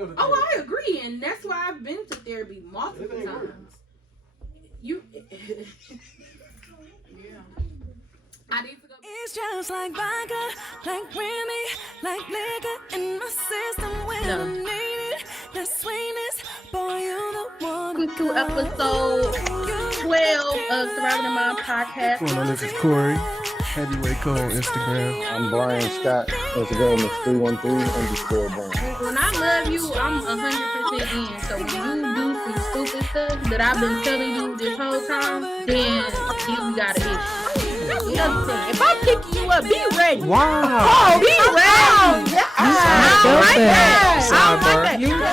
go to therapy. Oh, I agree, and that's why I've been to therapy multiple times. Work. You. Yeah. I need to go. It's just like vodka, like brandy, like liquor in my system when I need it. The sweetness, boy, you the one. Welcome to episode 12 of Surviving the Mind podcast. Well, this is Cory, Heavyweight Co on Instagram. I'm Brian Scott. Instagram is 313_Brian. When I love you, I'm 100% in. So when you do some stupid stuff that I've been telling you this whole time, then you got an issue. That's the other thing. If I'm picking you up, be ready. Wow. Oh, be ready. I don't like that. I don't like that.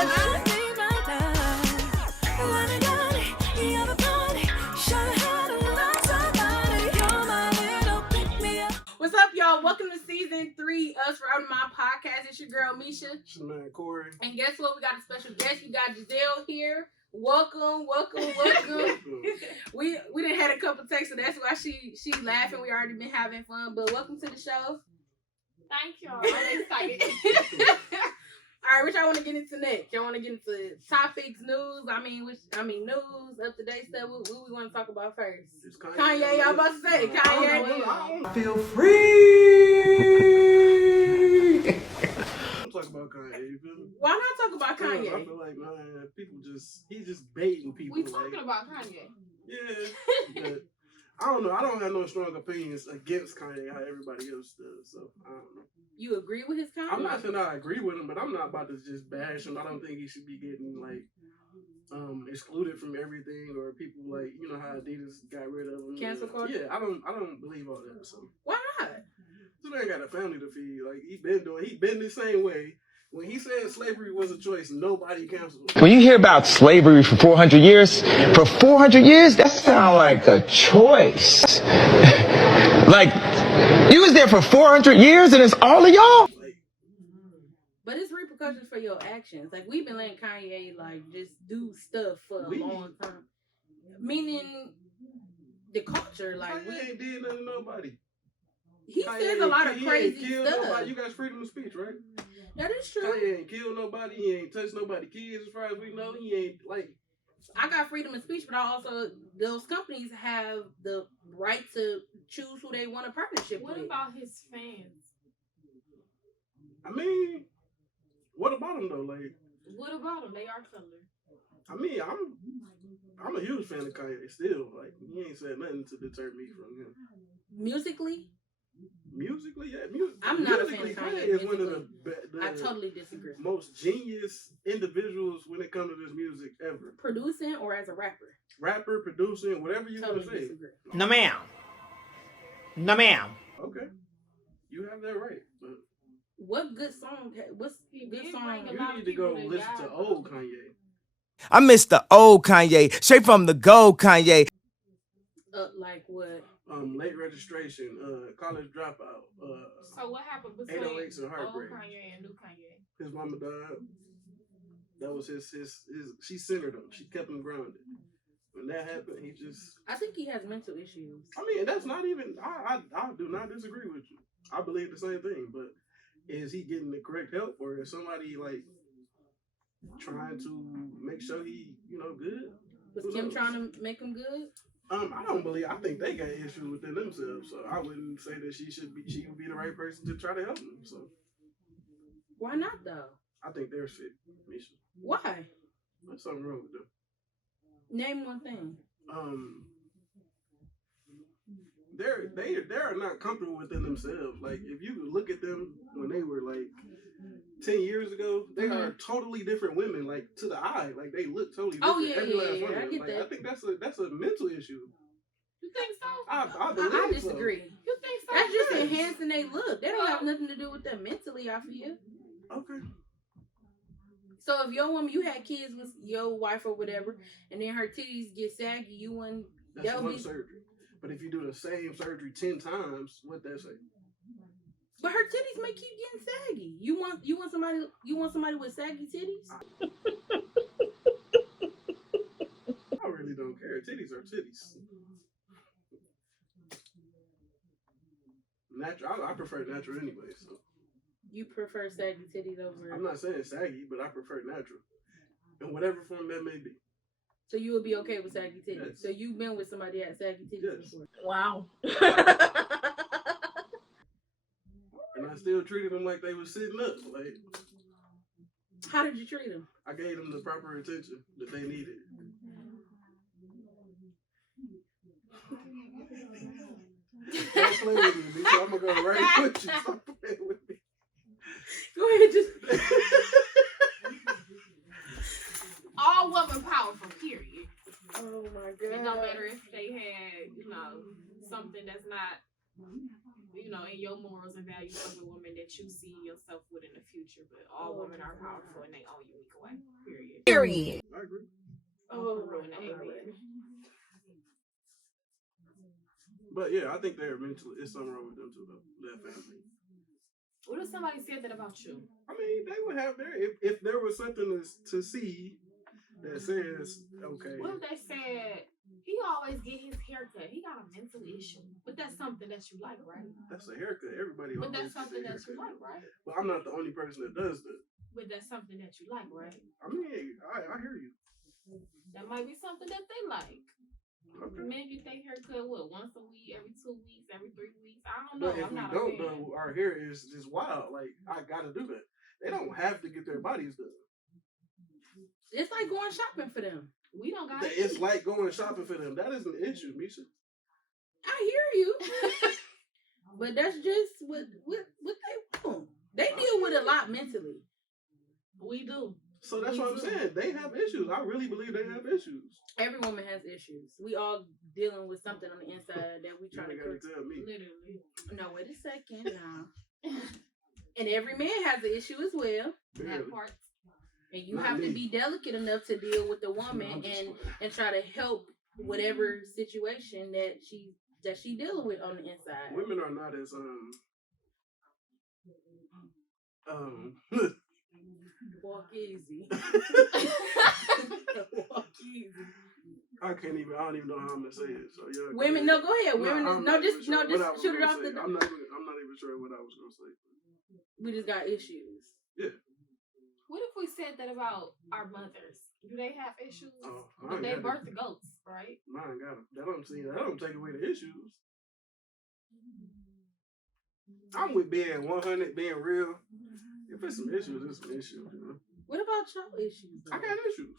What's up, y'all? Welcome to season 3 of Surviving My Podcast. It's your girl, Misha. It's your man, Cory. And guess what? We got a special guest. We got Jacell here. Welcome. we done had a couple texts, so that's why she laughing. We already been having fun, but welcome to the show. Thank y'all. I'm excited. All right, what y'all want to get into next? Y'all want to get into topics, news? News, up to date stuff. What we want to talk about first? Kanye. I'm about to say Kanye. Feel free. Talk about Kanye, you feel me? Why not talk about Kanye? I feel like, man, he's just baiting people. We talking about Kanye. Yeah, but I don't know. I don't have no strong opinions against Kanye, how everybody else does. So I don't know. You agree with his comment? I'm not saying I agree with him, but I'm not about to just bash him. I don't think he should be getting excluded from everything, or people how Adidas got rid of him. Cancel culture? Yeah, I don't believe all that. So why not? So they ain't got a family to feed. Like he been the same way. When he said slavery was a choice, nobody canceled him. When you hear about slavery for 400 years, that sounds like a choice. Like, you was there for 400 years and it's all of y'all? But it's repercussions for your actions. Like, we've been letting Kanye, just do stuff for a long time. Meaning, the culture, Kanye ain't did nothing to nobody. He says a lot of crazy stuff. Nobody. You got freedom of speech, right? That is true. Kanye ain't killed nobody. He ain't touched nobody's kids, as far as we know. He ain't I got freedom of speech, but I also, those companies have the right to choose who they want a partnership with. What about his fans? I mean, what about him though? What about them? They are color. I mean, I'm a huge fan of Kanye still. He ain't said nothing to deter me from him. Musically, yeah. I'm not a fan of Kanye. Is one of the I totally disagree. Most genius individuals when it comes to this music ever. Producing or as a rapper? Rapper, producing, whatever you want to say. Disagree. No ma'am. Okay, you have that right. But what good song? What's good song? you need to go listen to old Kanye. I miss the old Kanye, straight from the gold Kanye. Like what? Late registration, college dropout. So what happened between 808s and old heartbreak. Kanye and new Kanye? His mama died. That was his. She centered him. She kept him grounded. When that happened, he just. I think he has mental issues. I mean, that's not even. I do not disagree with you. I believe the same thing, but is he getting the correct help, or is somebody trying to make sure he, good? Was Kim trying to make him good? I don't believe. I think they got issues within themselves, so I wouldn't say that she would be the right person to try to help them. So why not though? I think they're sick, Misha. Why? There's something wrong with them. Name one thing. They're not comfortable within themselves. If you look at them when they were 10 years ago, they are totally different women, to the eye. They look totally different. Oh, yeah, every last one I of them. get that. I think that's a mental issue. You think so? I believe I disagree. So. You think so? That's just enhancing their look. They don't have nothing to do with them mentally, I feel. Okay. So if your woman, you had kids with your wife or whatever, and then her titties get saggy, you want that's one surgery. But if you do the same surgery 10 times, what that say? But her titties may keep getting saggy. You want somebody with saggy titties? I really don't care. Titties are titties. Natural. I prefer natural anyway. So You prefer saggy titties over? I'm not saying saggy, but I prefer natural, in whatever form that may be. So you would be okay with saggy titties? Yes. So you've been with somebody that had saggy titties Yes. before? Wow. And I still treated them like they was sitting up. Like, how did you treat them? I gave them the proper attention that they needed. Don't play with me, bitch. I'm gonna go right with you. Stop playing with me. Go ahead, just. All women powerful, period. Oh my It god. don't matter if they had, something that's not, in your morals and values of the woman that you see yourself with in the future. But all women are powerful in their own unique way, period. Period. I agree. Oh, Ruin the I'm not amen. ready. But yeah, I think they're mentally, it's something wrong with them too, though. That family. What if somebody said that about you? I mean, they would have their, if there was something to see that says, okay. What if they said, he always get his haircut, he got a mental issue, but that's something that you like, right? That's a haircut. Everybody But always that's something gets that a you haircut. like, right? But I'm not the only person that does that. But that's something that you like, right? I mean, I hear you. That might be something that they like. Okay. Men get their haircut, once a week, every 2 weeks, every 3 weeks? I don't know. But if I'm we not don't a fan. know, our hair is just wild. Like, I gotta do that. They don't have to get their bodies done. It's like going shopping for them. We don't got It's like going shopping for them. That is an issue, Misha. I hear you. But that's just what they want. They deal with a lot mentally. We do. So that's what I'm saying. They have issues. I really believe they have issues. Every woman has issues. We all dealing with something on the inside that we trying to gotta tell me. Literally. No, wait a second now. And every man has an issue as well. That part. And you Not have me. to be delicate enough to deal with the No, woman I'm just and try to help whatever situation that she dealing with on the inside. Women are not as Walk easy. Walk easy. I don't even know how I'm gonna say it. So yeah. Women, no, go ahead. Women, I'm no, not just even sure what I was shoot it gonna off say. the. I'm not even sure what I was gonna say. We just got issues. Yeah. What if we said that about our mothers? Do they have issues? Oh, But they birth the goats, right? Mine got them. That don't take away the issues. I'm with being 100, being real. If it's some issues, it's some issues. You know? What about your issues? I got issues.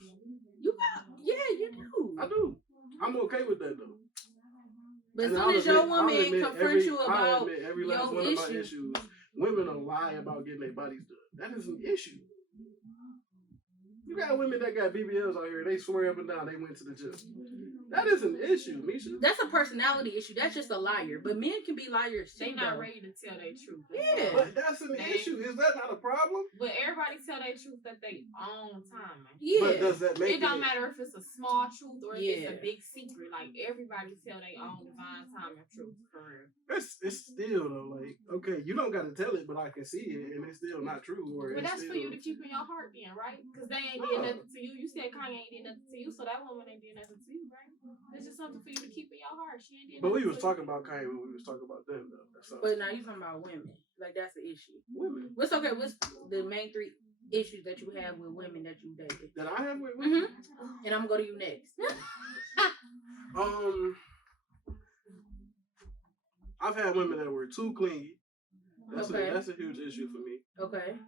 You got, yeah, you do. I do. I'm okay with that though. But as And soon as your I'll woman admit confronts you I'll about admit every last your one of my issue, issues, women will lie about getting their bodies done. That is an issue. You got women that got BBLs out here, they swear up and down they went to the gym. That is an issue, Misha. that's a personality issue. That's just a liar. But men can be liars too. They not though. ready to tell their truth. Yeah. But that's an issue. Is that not a problem? But everybody tell their truth at their own time. Yeah. But does that make It don't matter if it's a small truth or if it's Yeah. a big secret. Like, everybody tell their own divine time and truth, for real. It's still though, like, okay, you don't gotta tell it, but I can see it and it's still not true. Or But it's that's still, for you to keep in your heart then, right? Because they ain't did nothing to you. You said Kanye ain't did nothing to you, so that woman ain't did nothing to you, right? It's just something for you to keep in your heart. She ain't did But nothing we was to talking about Kanye when we was talking about them though. That's all. But now you talking about women. Like that's the issue. Women. What's okay? What's the main 3 issues that you have with women that you dated? That I have with women? And I'm gonna go to you next. I've had women that were too clingy. That's Okay. that's a huge issue for me. Okay.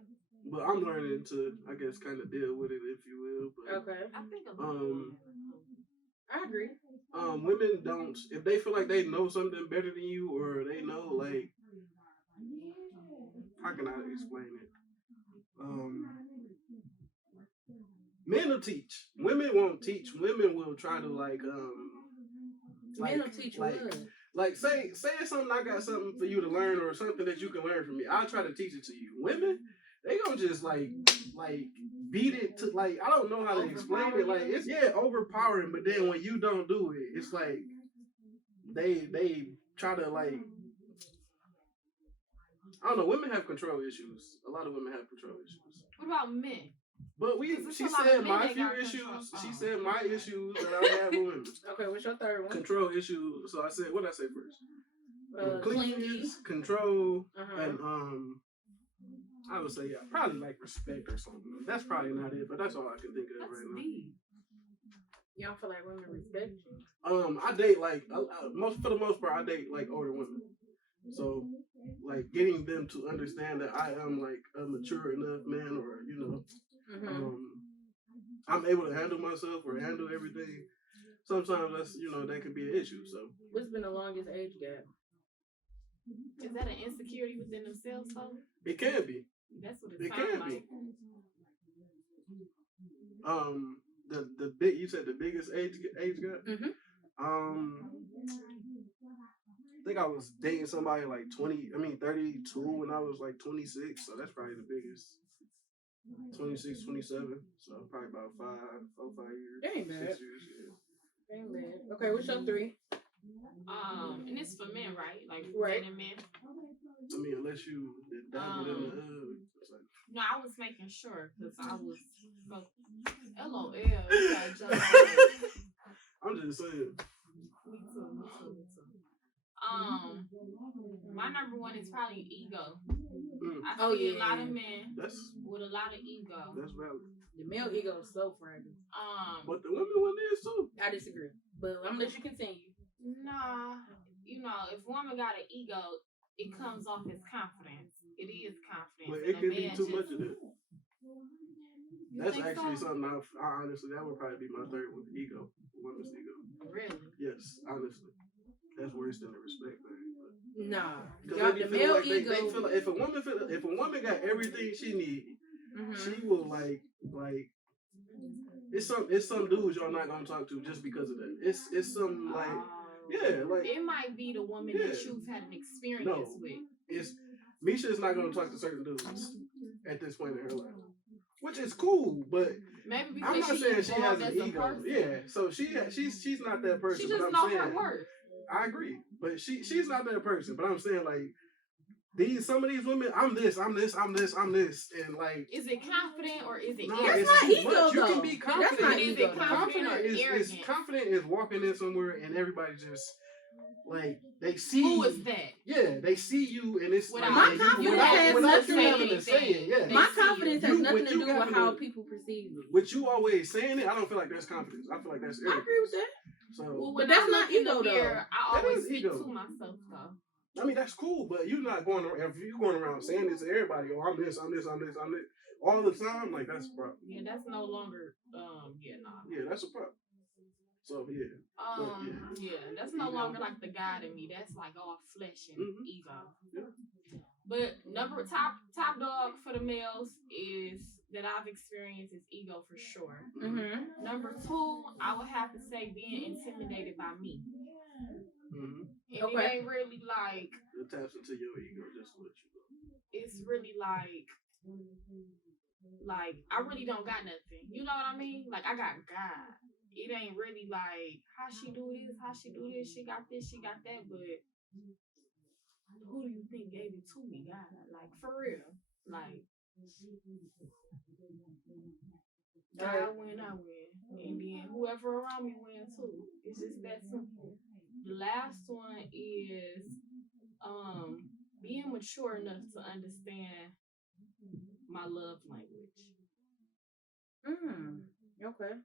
But I'm learning to, I guess, kind of deal with it, if you will. But Okay. I think a lot of women. I agree. women don't, if they feel like they know something better than you, or they know, like, how can I explain it? Men will teach. Women won't teach. Women will try to Men will teach you what? Like say it's something, I got something for you to learn or something that you can learn from me. I'll try to teach it to you. Women, they gonna just like beat it to, like, I don't know how to explain it. Like, it's overpowering, but then when you don't do it, it's like they try to, like, I don't know, women have control issues. A lot of women have control issues. What about men? But she said my few issues. She said my issues that I have with women. Okay, what's your third one? Control issues. So I said, what did I say first? Clingy. Clinginess, control, Uh-huh. and I would say probably like respect or something. That's probably not it, but that's all I can think of right now. You don't feel like women respect you? I date like for the most part, I date like older women. So like getting them to understand that I am like a mature enough man, or I'm able to handle myself or handle everything. Sometimes that's that could be an issue. So what's been the longest age gap? Is that an insecurity within themselves, though? It can be. That's what it sounds can like. Be. The big, you said the biggest age gap. I think I was dating somebody like 32 when I was like 26, so that's probably the biggest. 26, 27, so probably about 4 or 5 years. That ain't bad. 6 years, yeah. Ain't bad. Okay, what's your 3? And it's for men, right? Like dating men. I mean, unless you dabbled in the No, I was making sure because I was LOL. I'm just saying. Me too. My number 1 is probably ego. I see a lot of men with a lot of ego. That's valid. The male ego is so fragile. But the women one is too. I disagree. But I'm gonna let you continue. Nah, if woman got an ego, it comes off as confidence. It is confidence. But it can be too much of it. That's actually so? something I honestly, that would probably be my 3rd one, ego. Women's ego. Really? Yes, honestly. That's worse than the respect thing. Nah. The male ego. They feel like if a woman got everything she needs, she will like it's some dudes y'all not gonna talk to just because of that. It's some like it might be the woman that you've had an experience with. Misha's not gonna talk to certain dudes at this point in her life. Which is cool, but maybe because I'm not saying she has an ego. Person. Yeah, so she's not that person. She just but knows her worth. I agree, but she's not that person. But I'm saying like some of these women, I'm this, and like. Is it confident or is it? No, that's not ego though. You can be confident. That's not is ego. It confident or arrogant? Confident is walking in somewhere and everybody just. Like they see who is that? Yeah, they see you and it's my confidence has nothing to say it. Yeah, my confidence has nothing to do with how people perceive me. With you always saying it, I don't feel like that's confidence. I feel like that's arrogance. I agree with that. So, but that's not ego though. I always speak to myself though. I mean that's cool, but you're not going around. If you're going around saying this to everybody, oh I'm this, all the time, like that's a problem. Yeah, that's no longer. Yeah, that's a problem. So yeah. That's no longer like the God in me. That's like all flesh and ego. Yeah. But top dog for the males is that I've experienced is ego for sure. Number 2, I would have to say being intimidated by me. And it ain't really like it taps into your ego just to let you know. It's really like I really don't got nothing. You know what I mean? Like I got God. It ain't really like how she do this, she got this, she got that, but who do you think gave it to me, God? Like for real. Like I win. And then whoever around me win too. It's just that simple. The last one is being mature enough to understand my love language. Okay.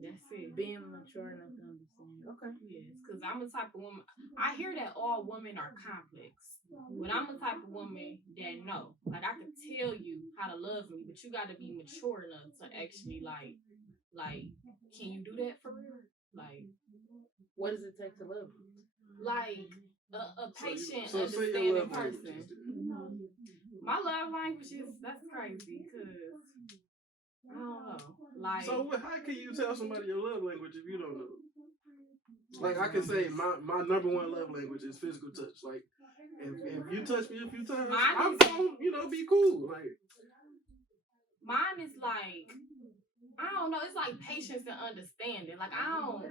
That's it. Being mature enough to understand. Okay. Yes, because I'm the type of woman. I hear that all women are complex, but I'm the type of woman that know. Like I can tell you how to love me, but you got to be mature enough to actually like, can you do that for real? Like, what does it take to love you? Like a patient, understanding person. My love language that's crazy because. I don't know. Like, so how can you tell somebody your love language if you don't know? Like I can say my number 1 love language is physical touch. Like if you touch me a few times, I'm gonna be cool. Like mine is like I don't know. It's like patience and understanding. Like I don't.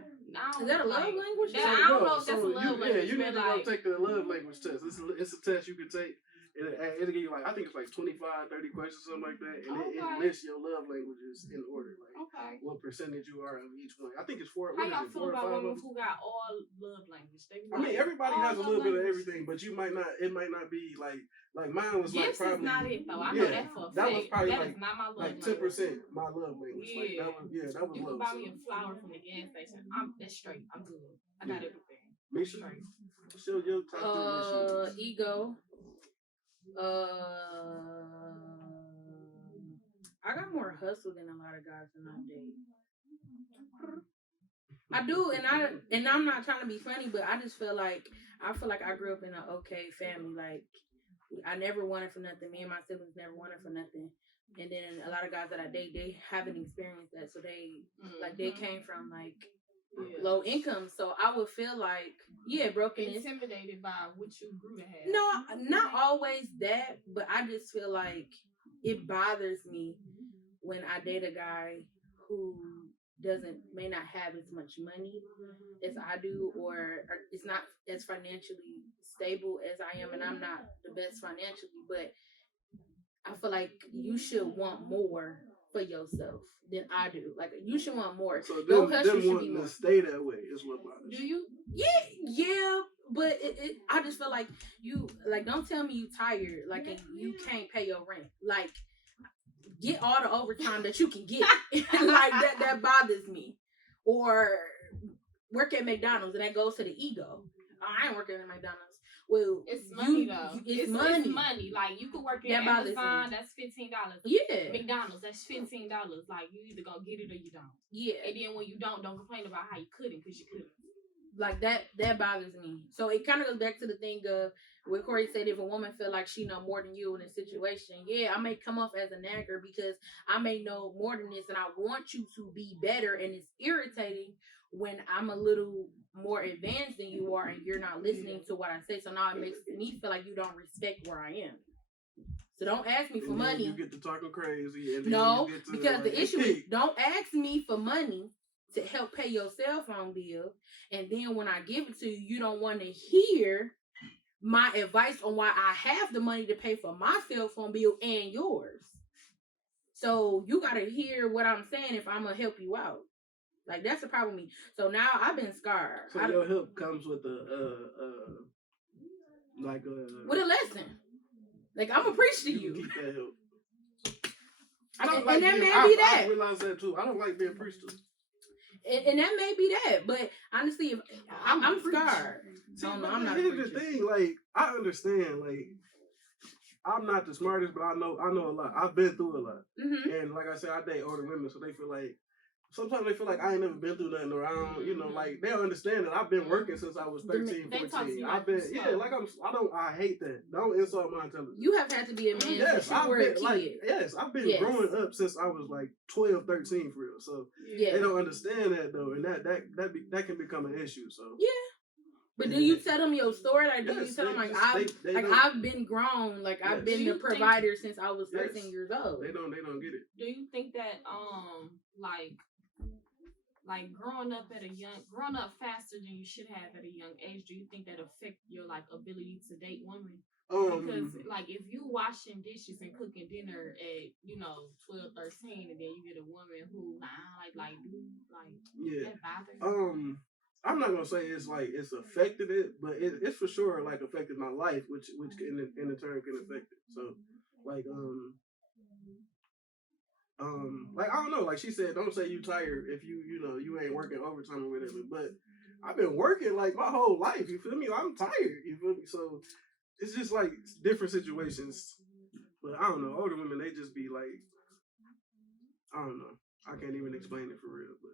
Is that a love language? I don't know if that's a love language. Yeah, you need to go take the love language test. It's a test you can take. It'll give you like, I think it's like 25, 30 questions, something like that. And it lists your love languages in order. Like what percentage you are of each one. I think it's 4. How y'all feel about women who got all love language? I mean, everybody has a little bit of everything, but you might not, it might not be like mine was gifts like probably. Is not it though. I know that for a fact. That was probably that is not my love like 10% my love language. Yeah. Like that was you love. You can buy me a flower from the gas station. That's straight. I'm good. I got everything. Make sure. Show your top 3 ego. I got more hustle than a lot of guys in my day. I do, and I'm not trying to be funny, but I just feel like I grew up in an okay family. Like I never wanted for nothing. Me and my siblings never wanted for nothing. And then a lot of guys that I date, they haven't experienced that, so they they came from like low income. So I would feel like brokenness. Intimidated by what you grew to have. No, not always that, but I just feel like it bothers me when I date a guy who may not have as much money as I do, or it's not as financially stable as I am, and I'm not the best financially, but I feel like you should want more for yourself than I do. Like you should want more. So them wanting to stay that way is what bothers. Do you? Yeah. But I just feel like you don't tell me you tired, like and you can't pay your rent. Like get all the overtime that you can get. Like that bothers me. Or work at McDonald's and that goes to the ego. I ain't working at McDonald's. Well, it's money though. It's money. It's money. Like you could work at Amazon, that's $15. Yeah. McDonald's, that's $15. Like you either gonna get it or you don't. Yeah. And then when you don't complain about how you couldn't because you couldn't. Like that bothers me. So it kind of goes back to the thing of what Cory said, if a woman feel like she know more than you in a situation, I may come off as a nagger because I may know more than this and I want you to be better, and it's irritating when I'm a little more advanced than you are and you're not listening to what I say. So now it makes me feel like you don't respect where I am. So don't ask me for money. You get to talking crazy. And no, because the issue is don't ask me for money to help pay your cell phone bill, and then when I give it to you, you don't want to hear my advice on why I have the money to pay for my cell phone bill and yours. So you gotta hear what I'm saying if I'm gonna help you out. Like that's the problem with me. So now I've been scarred. So your help comes with with a lesson. Like I'm gonna preach to you. Keep that help. I don't like that may be that. I realize that too. I don't like being preached to. And that may be that, but honestly, if I'm scarred. See, I'm not. Here's the thing, like I understand, like I'm not the smartest, but I know a lot. I've been through a lot, and like I said, I date older women, so they feel like sometimes they feel like I ain't never been through nothing, or I don't, like they understand that I've been working since I was 13, 14. I've been, I hate that. Don't insult my intelligence. You have had to be a man since you were a kid. I've been growing up since I was like 12, 13 for real. So they don't understand that though, and that can become an issue. So But do you tell them your story? Like, do you tell them I've been grown, like I've been the provider since I was 13 years old? They don't get it. Do you think that like growing up faster than you should have at a young age, do you think that affect your like ability to date women? Because like if you washing dishes and cooking dinner at 12, 13, and then you get a woman who that bothers. I'm not gonna say it's affected it, but it's for sure like affected my life, which in turn can affect it. So like I don't know, like she said, don't say you tired if you ain't working overtime or whatever. But I've been working like my whole life. You feel me? I'm tired. You feel me? So it's just like different situations. But I don't know. Older women, they just be like, I don't know. I can't even explain it for real, but.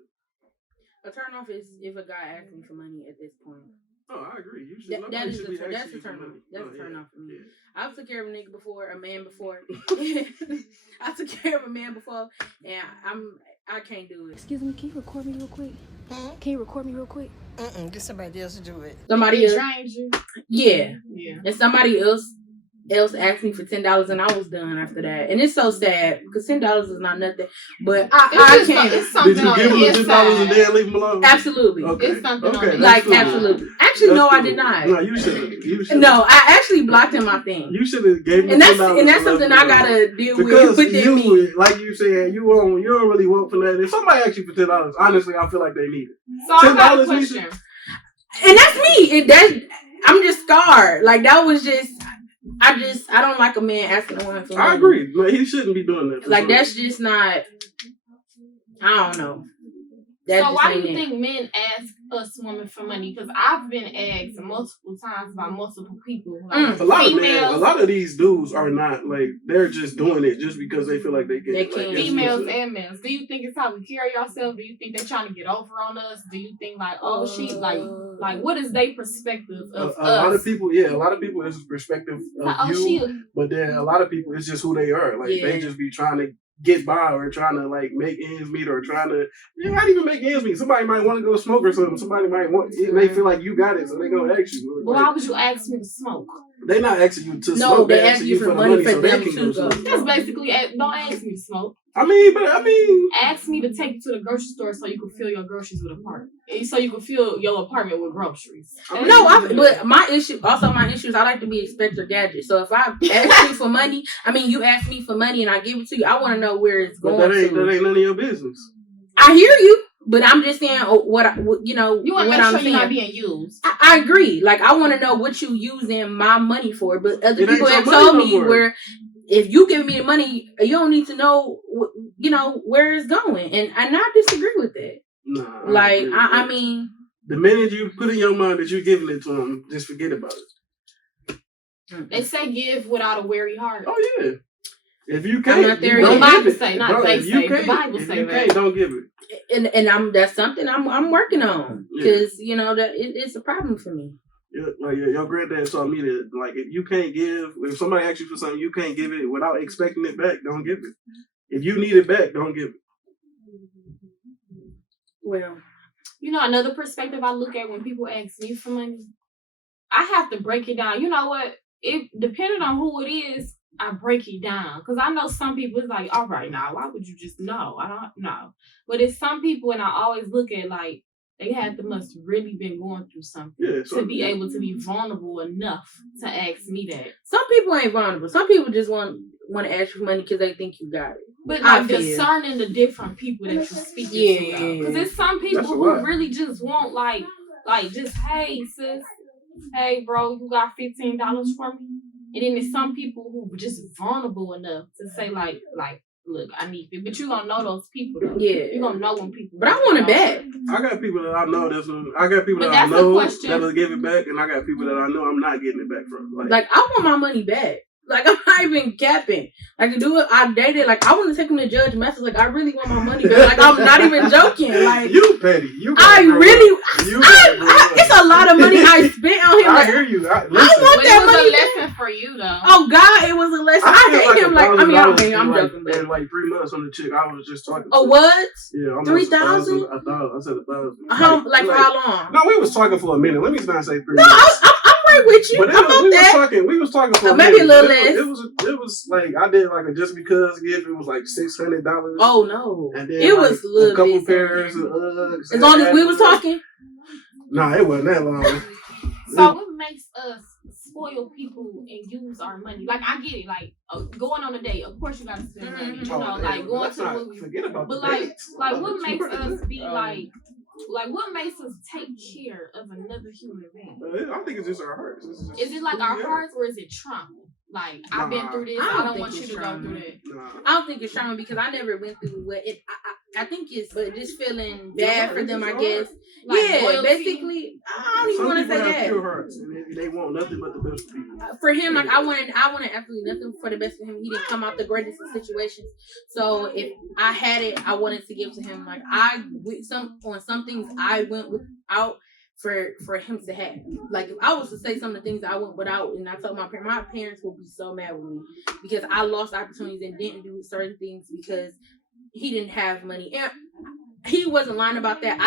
A turn off is if a guy asks me for money at this point. Oh, I agree. You should. That's a turn off. That's a turn off for me. Yeah. I've took care of a man before. I took care of a man before, and I can't do it. Excuse me, can you record me real quick? Can you record me real quick? Get somebody else to do it. Somebody else. Trained you. Yeah. And somebody else else asked me for $10 and I was done after that. And it's so sad because $10 is not nothing. But I can't. It's something. Did you give him the $10 and then leave him alone? Absolutely. Okay. It's something okay. Like, cool. absolutely. Actually, That's no, cool. I did not. No, you should. No, I actually blocked him my thing. You should have gave him and that's $10 and that's something I gotta deal because with within me. Like you said, you don't really want for nothing. If somebody asks you for $10, honestly, I feel like they need it. So I got a question. And that's me. I'm just scarred. Like that was just. I don't like a man asking a woman for money. I agree. No, he shouldn't be doing that. Like that's just not. I don't know. So why do you think men ask us women for money? Because I've been asked multiple times by multiple people. Like a lot of these dudes are not like they're just doing it just because they feel like they can. Like, females and males. Do you think it's how we carry ourselves? Do you think they're trying to get over on us? Do you think like, oh, she like what is their perspective of us? A lot of people is a perspective of you, but then a lot of people it's just who they are. Like they just be trying to get by or trying to like make ends meet or trying to not even make ends meet. Somebody might want to go smoke or something. Somebody might want it may feel like you got it, so they gonna ask you. Well, why would you ask me to smoke? They not asking you to smoke. No, they ask you for money so they can go. That's basically don't ask me to smoke. I mean, ask me to take you to the grocery store so you can fill your groceries with so you can fill your apartment with groceries. But my issue is I like to be Inspector Gadget. So if I ask you for money, you ask me for money and I give it to you, I want to know where it's going. But that ain't none of your business. I hear you, but I'm just saying you want to make sure you're not being used. I agree. Like I want to know what you using my money for. But other people have told me where. If you give me the money, you don't need to know, where it's going. And I disagree with that. Nah. I mean. The minute you put in your mind that you're giving it to them, just forget about it. They say give without a weary heart. Oh, yeah. If you can't, don't give it. The Bible say, that. Can't, don't give it. And that's something I'm working on. Because, it's a problem for me. Like your granddad taught me that, like, if you can't give, if somebody asks you for something, you can't give it without expecting it back. Don't give it. If you need it back, don't give it. Well, another perspective I look at when people ask me for money, I have to break it down. You know what? It depending on who it is, I break it down because I know some people it's like, all right, now why would you just know? I don't know, but it's some people, and I always look at like. They must really been going through something to be able to be vulnerable enough to ask me that. Some people ain't vulnerable. Some people just want to ask you for money because they think you got it. But like discerning the different people that you're speaking to. Because there's some people who really just want like just, hey sis, hey bro, you got $15 for me? And then there's some people who are just vulnerable enough to say like look, I need it. But you gonna know those people though. Yeah. You gonna know when people. But I want it back. I got people that I know that'll give it back, and I got people that I know I'm not getting it back from. Like I want my money back. Like I'm not even capping. Like to do it, I dated. Like I want to take him to Judge Message. Like I really want my money back. Like I'm not even joking. Like you petty. It's a lot of money I spent on him. I hear you. I want that money. It was a lesson for you though. Oh God, it was a lesson. I hate him. Like I'm joking. And like 3 months on the chick I was just talking. Oh what? Yeah, 3,000. I said 1,000. Like for how long? No, we was talking for a minute. Let me not say 3 months. No, I'm right with you. We was talking for a maybe minute. A little less. It was like I did like a just because gift. It was like $600. Oh no! And then it was a couple pairs of Uggs. As long as we was talking. No, it wasn't that long. So what makes us spoil people and use our money? Like I get it. Like going on a date, of course you gotta spend money. Like going to the movie. Forget about but like what makes us be like what makes us take care of another human being? I think it's just our hearts. Is it like our hearts or is it trauma? Like I've been through this. I don't want you to go through that. I don't think it's trauma because I never went through what it. I think it's just feeling bad for them. I guess. Like loyalty. Basically, I don't even want to say that. Pure hearts, and they want nothing but the best for people. For him, like I wanted absolutely nothing for the best for him. He didn't come out the greatest of situations. So if I had it, I wanted to give to him. Like some things I went without. For him to have. Like if I was to say some of the things I went without and I told my parents would be so mad with me because I lost opportunities and didn't do certain things because he didn't have money. And he wasn't lying about that.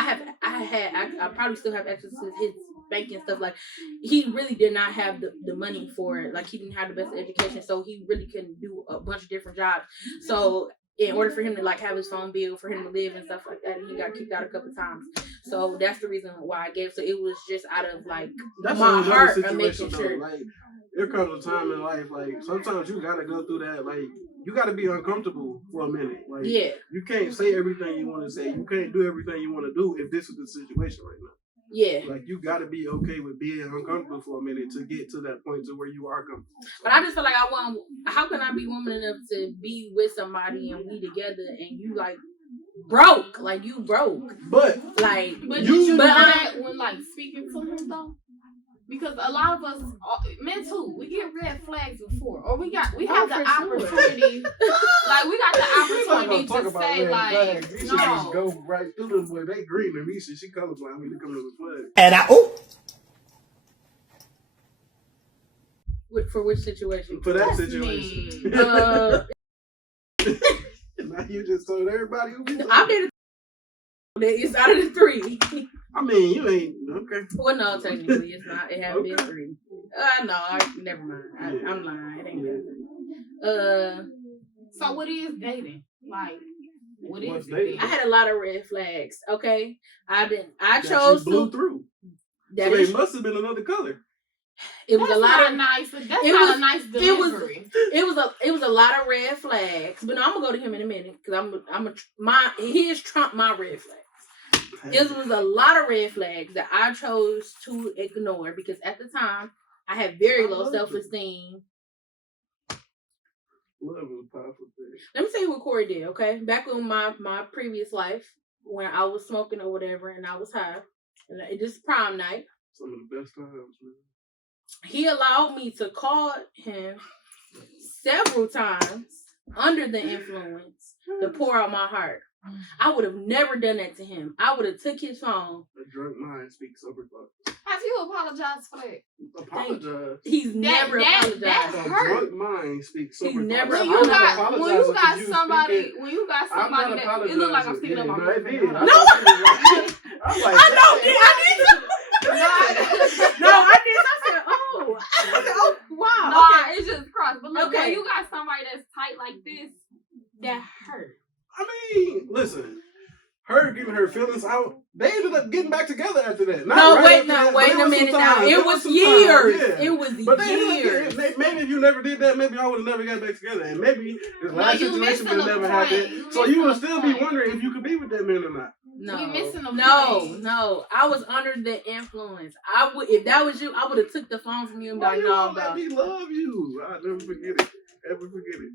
I probably still have access to his banking stuff. Like, he really did not have the money for it. Like, he didn't have the best education, so he really couldn't do a bunch of different jobs. So in order for him to like have his phone bill, for him to live and stuff like that, and he got kicked out a couple times. So that's the reason why I gave. So it was just out of like my heart of making sure. Like, there comes a time in life, like sometimes you gotta go through that. Like, you gotta be uncomfortable for a minute. Like, you can't say everything you want to say. You can't do everything you want to do if this is the situation right now. Yeah. Like, you gotta be okay with being uncomfortable for a minute to get to that point to where you are comfortable. But I just feel like how can I be woman enough to be with somebody and we together and you like broke? Like, you broke. But you know that when like speaking to him though? Because a lot of us, men too, we get red flags before, or we have the opportunity, like we got the opportunity to say like, no. Just go right through them where they green and Misha, she colorblind when it comes to the flag. And For which situation? For that situation. Now you just told everybody who be I did it. It's out of the 3. I mean, you ain't okay. Well, no, technically it's not. It hasn't been 3. No, never mind. I'm lying. It ain't been 3. So what is dating? Like, what is dating? I had a lot of red flags. Okay, I chose blew through. So they must have been another color. It was a lot of nice. That's not a nice delivery. It was a lot of red flags. But no, I'm gonna go to him in a minute because his trump my red flags. It was a lot of red flags that I chose to ignore because at the time I had very low self-esteem. Love is a powerful thing. Let me tell you what Cory did, okay? Back in my previous life, when I was smoking or whatever and I was high, and this is prom night. Some of the best times, man. He allowed me to call him several times under the influence to pour out my heart. I would have never done that to him. I would have took his phone. A drunk mind speaks sober thoughts. Have you apologized for that? Apologize. He's never apologized. That hurt. A drunk mind speaks sober thoughts. Never. When you got somebody that it look like I'm speaking up my voice. No, I know. I need to. No, I did. I said, oh, wow. No, it's just crossed. But look, when you got somebody that's tight like this, that hurt. I mean, listen, her giving her feelings out, they ended up getting back together after that. Wait a minute now. It was years. It was years. Maybe if you never did that, maybe I would have never got back together. And maybe this last situation would have never happened. So you would still be wondering if you could be with that man or not. No, I was under the influence. If that was you, I would have took the phone from you and be like, no, bro. Let me love you. I'll never forget it. Ever forget it.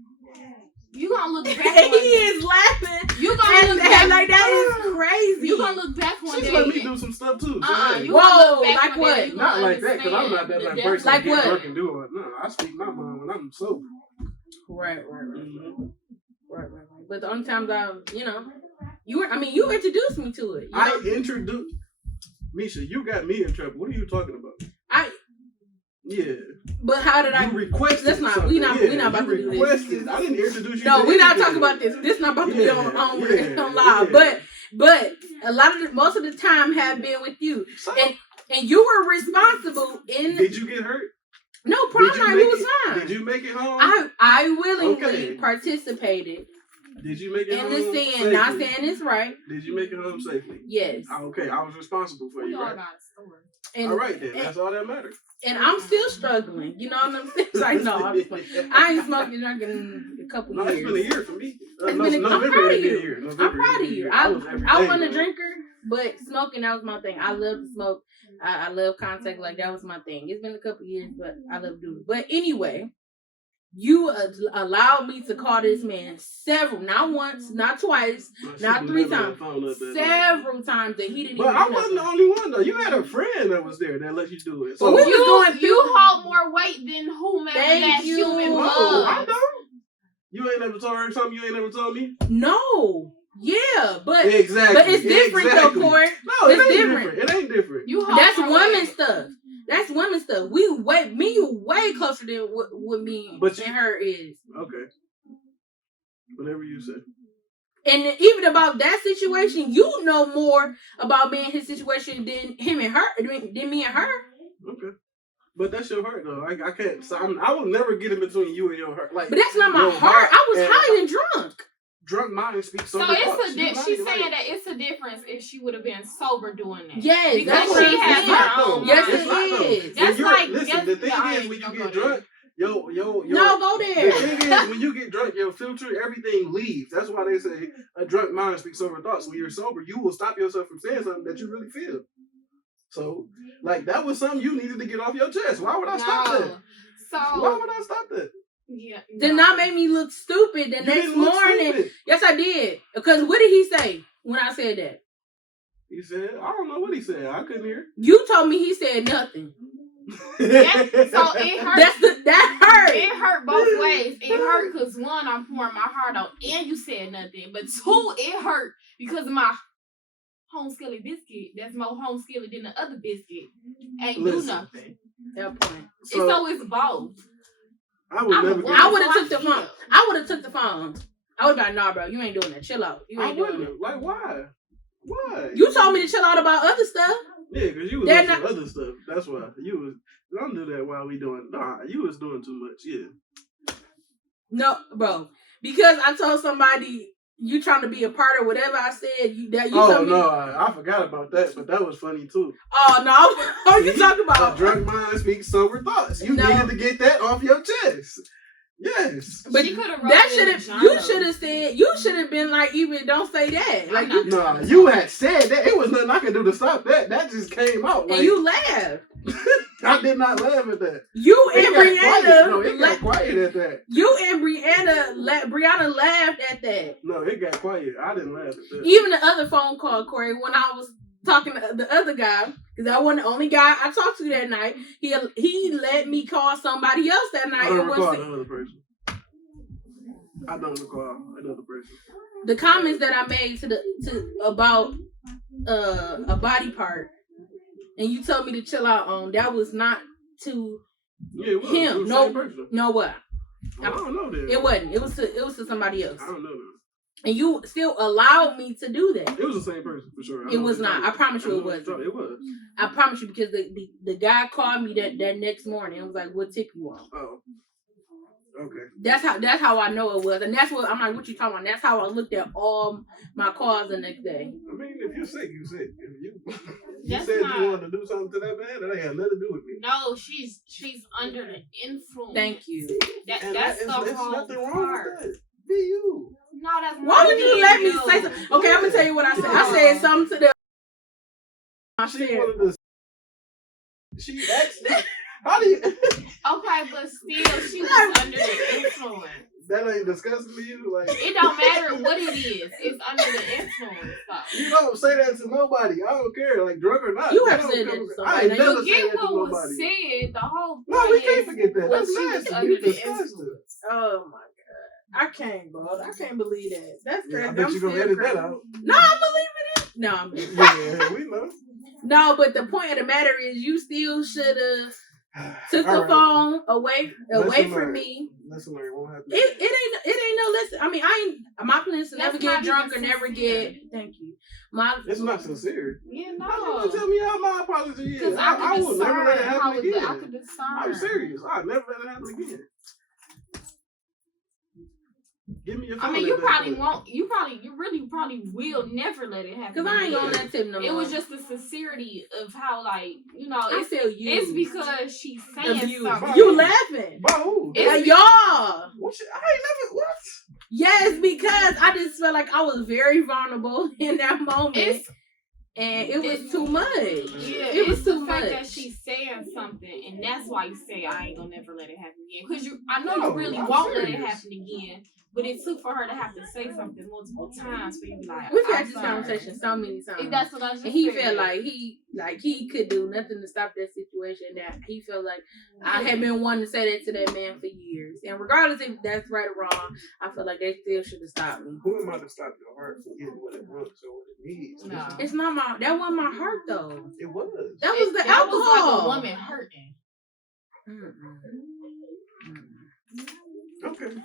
You gonna look back one day. He is laughing. You gonna look back like that is crazy. You gonna look back one day. She's let me do some stuff too. Whoa, like what? Not like that, because I'm not that person. Like what? Drunk and do it. No, I speak my mind when I'm sober. Right. But the only times you introduced me to it. I introduced Misha. You got me in trouble. What are you talking about? Yeah. But how did I request? That's not. We not about to do this. I didn't introduce you. No, we're not talking about this. This not about to be on live. Yeah. But most of the time have been with you, and you were responsible in. Did you get hurt? No, prom night we was fine. Did you make it home? I willingly participated. Did you make it home safely? In the sin, not saying it's right. Did you make it home safely? Yes. Okay, I was responsible for you. Right? All right then, that's all that matters. And I'm still struggling. You know what I'm saying? Like, no, I ain't smoking drinking in a couple years. It's been a year for me. I'm proud of you. I'm proud of you. I wasn't a drinker, but smoking, that was my thing. I love to smoke. I love contact. Like, that was my thing. It's been a couple years, but I love doing it. But anyway, you allowed me to call this man several, not once, not twice, not 3 times, several times that he didn't even. But I wasn't the only one though. You had a friend that was there that let you do it. So you hold more weight than whomever that human was. I don't. You ain't never told her something you ain't never told me? No. Yeah, but exactly. But it's different though, Cory. No, it ain't different. It ain't different. That's women stuff. That's women stuff. You way closer than what me and her is. Okay. Whatever you say. And even about that situation, you know more about me and his situation than him and her, than me and her. Okay. But that's your heart, though. I can't. So I will never get in between you and your heart. Like, but that's not my heart. I was high and drunk. Drunk mind speaks so sober it's thoughts. she's saying that it's a difference if she would have been sober doing that. Yes, because she has her own. Yes, mind. it is. That's like listen. The thing is, when you get drunk, yo. No, go there. The thing is, when you get drunk, your filter, everything leaves. That's why they say a drunk mind speaks sober thoughts. When you're sober, you will stop yourself from saying something that you really feel. So, like, that was something you needed to get off your chest. Why would I stop that? Why would I stop that? Yeah. Did not make me look stupid the next morning. Yes, I did. Because what did he say when I said that? He said, I don't know what he said. I couldn't hear. You told me he said nothing. So it hurt. That hurt. It hurt both ways. It hurt because one, I'm pouring my heart out, and you said nothing. But two, it hurt because of my home skillet biscuit. That's more home skillet than the other biscuit. Ain't do nothing. That point. So it's both. I would have took the phone. I would have took the phone. I would have been like, nah, bro, you ain't doing that. Chill out. You ain't doing it. Like, why? Why? You told me to chill out about other stuff. Yeah, because you was doing some other stuff. That's why. You was, don't do that while we doing, you was doing too much, yeah. No, bro. Because I told somebody, you trying to be a part of whatever I said. I forgot about that, but that was funny too. Oh, no. What are you talking about? A drunk mind speaks sober thoughts. You needed to get that off your chest. Yes. But you should have been like, even don't say that. Like, you had said that. It was nothing I could do to stop that. That just came out. And you laughed. I did not laugh at that. You and Brianna. It got quiet at that. You and Brianna laughed at that. No, it got quiet. I didn't laugh at that. Even the other phone call, Corey, when I was talking to the other guy, because I wasn't the only guy I talked to that night. He let me call somebody else that night. I don't recall another person. I don't recall another person. The comments that I made about a body part, and you told me to chill out on, that was not to him. It was the same person. No, what? I don't know that. It wasn't. It was to somebody else. I don't know that. And you still allowed me to do that. It was the same person for sure. It was not. I promise you it wasn't. It was. I promise you, because the guy called me that next morning and was like, "What tip you want?" Oh. Okay. That's how I know it was, and that's what I'm like. What you talking about? That's how I looked at all my calls the next day. I mean, if you're sick, you sick. If you said you wanted to do something to that man, that ain't got nothing to do with me. No, she's under the influence. Thank you. That's the whole nothing wrong part. with that. Be you. No, that's not. Why would you let me say something? Okay, I'm gonna tell you what I said. I said something to them. She asked me. How do you? Okay, but still, she was under the influence. That ain't disgusting to you? Like, it don't matter what it is. It's under the influence. You don't say that to nobody. I don't care, like drunk or not. You have said that to somebody. I ain't never You said get that to what nobody. was said. The whole point. No, we can't forget that. That's nasty. Under You the disgusting. influence. Oh my god, I can't, bro. I can't believe that. That's crazy. Yeah, I bet you gonna edit that out. No, I'm believing it. No, I'm believing it. Yeah, we know. No, but the point of the matter is, you still should have took the phone away from me. Lesson learned. Won't happen. It ain't no lesson. I mean, my plan is to never get drunk or never get. Thank you. It's not sincere. Yeah, no. How you tell me how my apology is? Because I will never let it happen again. I could discern. I'm serious. I'll never let it happen again. Give me your phone. I mean, you really probably will never let it happen. Because I ain't gonna let Tim know. It was just the sincerity of how, like, you know, I feel you. It's because she's saying something. You laughing. By who? It's y'all. What? I ain't never, what? Yes, because I just felt like I was very vulnerable in that moment. And it was too much. Yeah, it was too the much. fact that she's saying something, and that's why you say I ain't gonna never let it happen again. Because I know you really won't let it happen again. But it took for her to have to say something multiple times for you to be like, we've had this conversation so many times. That's what I just and he felt like he could do nothing to stop that situation. That he felt like I had been wanting to say that to that man for years. And regardless if that's right or wrong, I feel like they still should have stopped me. Who am I to stop your heart from getting what it wants or what it needs? No. It's not that wasn't my heart though. It was. That was the alcohol. Was like a woman hurting. Okay.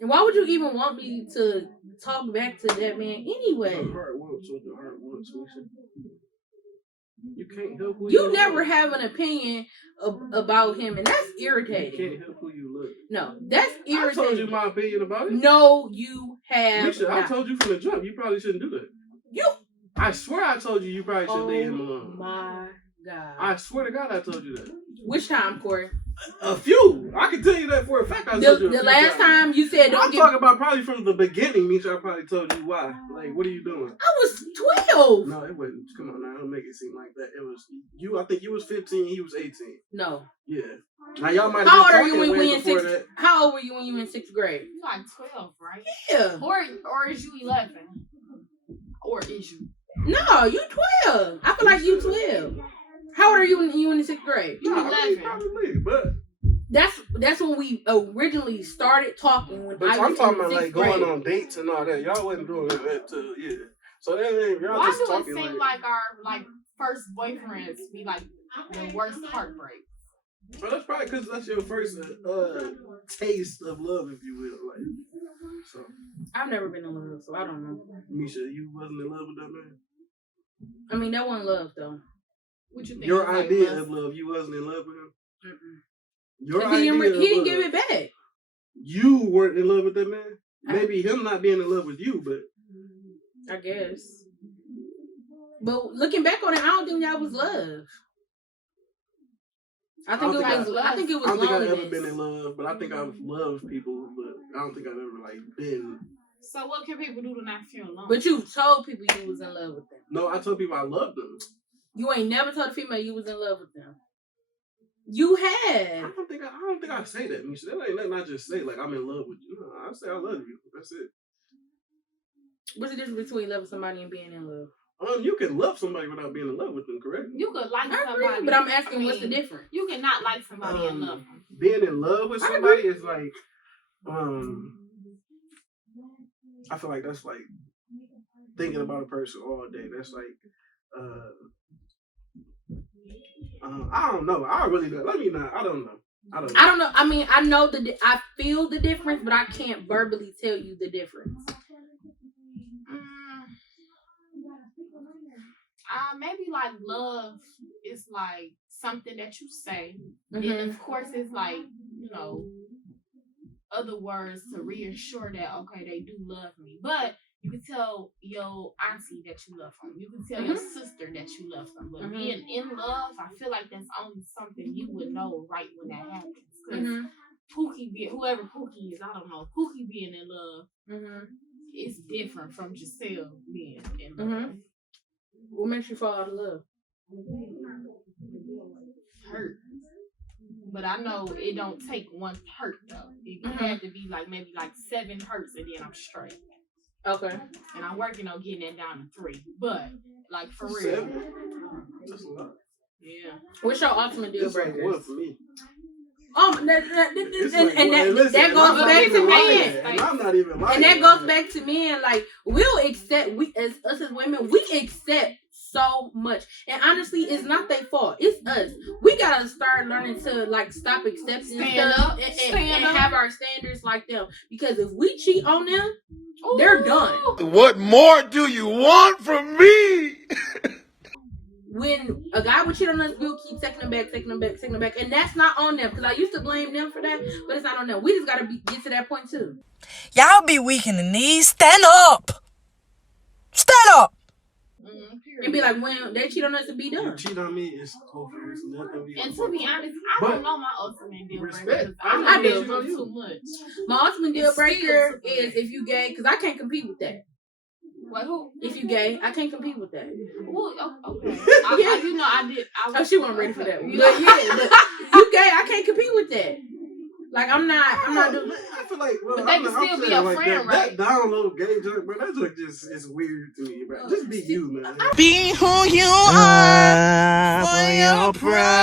And why would you even want me to talk back to that man anyway. The heart wants what the heart wants. You can't help who you never have an opinion about him, and that's irritating. You can't help who you look. No, that's irritating. I told you my opinion about it. No, you have. Misha, I told you from the jump. You probably shouldn't do that. I swear I told you probably should leave him alone. Oh my God. I swear to God I told you that. Which time, Cory? A few. I can tell you that for a fact. I told you the last time you said don't I'm talking about probably from the beginning, Misha. I probably told you why. Like, what are you doing? I was 12. No, it wasn't. Come on now. Don't make it seem like that. It was you. I think you was 15. He was 18. No. Yeah. Now y'all might have How old been are you when talking you in sixth? that. How old were you when you were in 6th grade? You like 12, right? Yeah. Or is you 11? Or is you? No, you 12. I feel like you 12. How old are you when you in the 6th grade? You 11. Probably, but that's when we originally started talking. When but I I'm was talking in about like 6th grade. going on dates and all that. Y'all wasn't doing that till So that ain't y'all Why just do it talking seem like our first boyfriends be like the worst heartbreak? Well, that's probably because that's your first taste of love, if you will. Like, so I've never been in love, so I don't know. Misha, you wasn't in love with that man. I mean, that wasn't love though. What you think? Your idea of love, you wasn't in love with him. Your he idea didn't of give love. it back. You weren't in love with that man. Maybe him not being in love with you, but I guess. But looking back on it, I don't think that was love. I think it was. I think it was. I don't think I've loneliness. ever been in love, but I think I've loved people, but I don't think I've ever like been. So what can people do to not feel alone? But you told people you was in love with them. No, I told people I loved them. You ain't never told a female you was in love with them. You had. I don't think I say that, Misha. That ain't nothing I just say like I'm in love with you. No, I say I love you. That's it. What's the difference between loving somebody and being in love? You can love somebody without being in love with them, correct? You could like I somebody, agree, but I'm asking what's the difference? You cannot like somebody and love them. Being in love with somebody is like, I feel like that's like thinking about a person all day. That's like, I don't know. I really don't. Let me not. I don't know. I don't know. I mean, I know I feel the difference, but I can't verbally tell you the difference. Maybe like love is like something that you say. And of course it's like, other words to reassure that, okay, they do love me. But you can tell your auntie that you love them. You can tell your sister that you love them. But being in love, I feel like that's only something you would know right when that happens. Because whoever Pookie is, I don't know. Pookie being in love is different from Jacell being in love. What makes you fall out of love? Hurt. But I know it don't take one hurt though. It had to be like maybe like 7 hurts and then I'm straight. Okay. And I'm working on getting that down to 3. But like for real. 7? That's a lot. Yeah. What's your ultimate deal breaker? Like one for me. That goes back to men. I'm not even lying. And that goes back to men. Like we'll accept us as women, we accept so much. And honestly, it's not their fault. It's us. We gotta start learning to like stop accepting stuff and have our standards like them. Because if we cheat on them, they're done. What more do you want from me? When a guy would cheat on us, we'll keep taking them back. And that's not on them. Because I used to blame them for that, but it's not on them. We just got to get to that point, too. Y'all be weak in the knees. Stand up. Stand up. And be like, when they cheat on us, to be done. You cheat on me, it's over. It's nothing. And to be honest, I don't know my ultimate deal breaker. I do too much. My ultimate deal breaker is if you gay, because I can't compete with that. What, who? If you gay, I can't compete with that. Well, okay. I did. She wasn't ready for that one. But you gay, I can't compete with that. Like, I'm not doing. I feel like, but they can still be a like friend, right? That download gay joke, bro. That joke just is weird to me, bro. Just be you, man. Be who you are for your pride.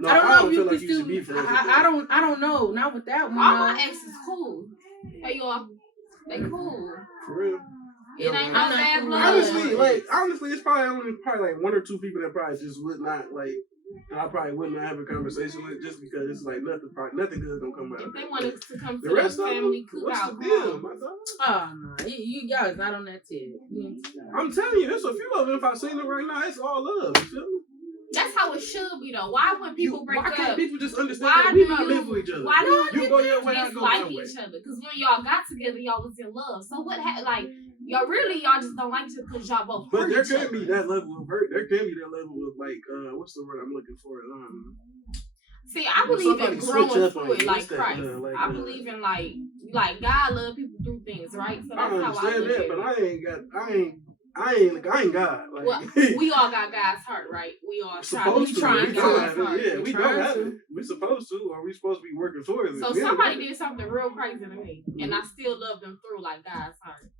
No, I don't know if you should be friends. I don't know. Not with that one. All my exes cool. They cool. For real. It ain't no bad blood. Honestly, it's probably like 1 or 2 people that probably just would not like. I probably wouldn't have a conversation with just because it's like nothing good gonna come out of it. If they want us to come to The rest the of family them, cookout, what's the deal, my dog? Oh no, y'all is not on that tip. I'm telling you, there's a few of them. If I seen them right now, it's all love. You feel me? that's how it should be though. Why when people break why up? can't people just understand Why that do we're not you- meant for each other? Why do you go your way, I go my dislike way. each other? Because when y'all got together, y'all was in love. So what? Like y'all just don't like each other because y'all both. But hurt there each can other. be that level of hurt. There can be that level of like, what's the word I'm looking for? See, I when believe in somebody switch growing up on through it you, like what's that, Christ. like, I believe in like God love people through things, right? So I that's how I understand look that, at but it. I ain't God. Like, Well, we all got God's heart, right? We all supposed to. trying We to don't God's have heart. it. Yeah, we don't trying have to. it. We're supposed to, or we supposed to be working towards it. So We ain't somebody got it. did something real crazy to me, and I still love them through like God's heart.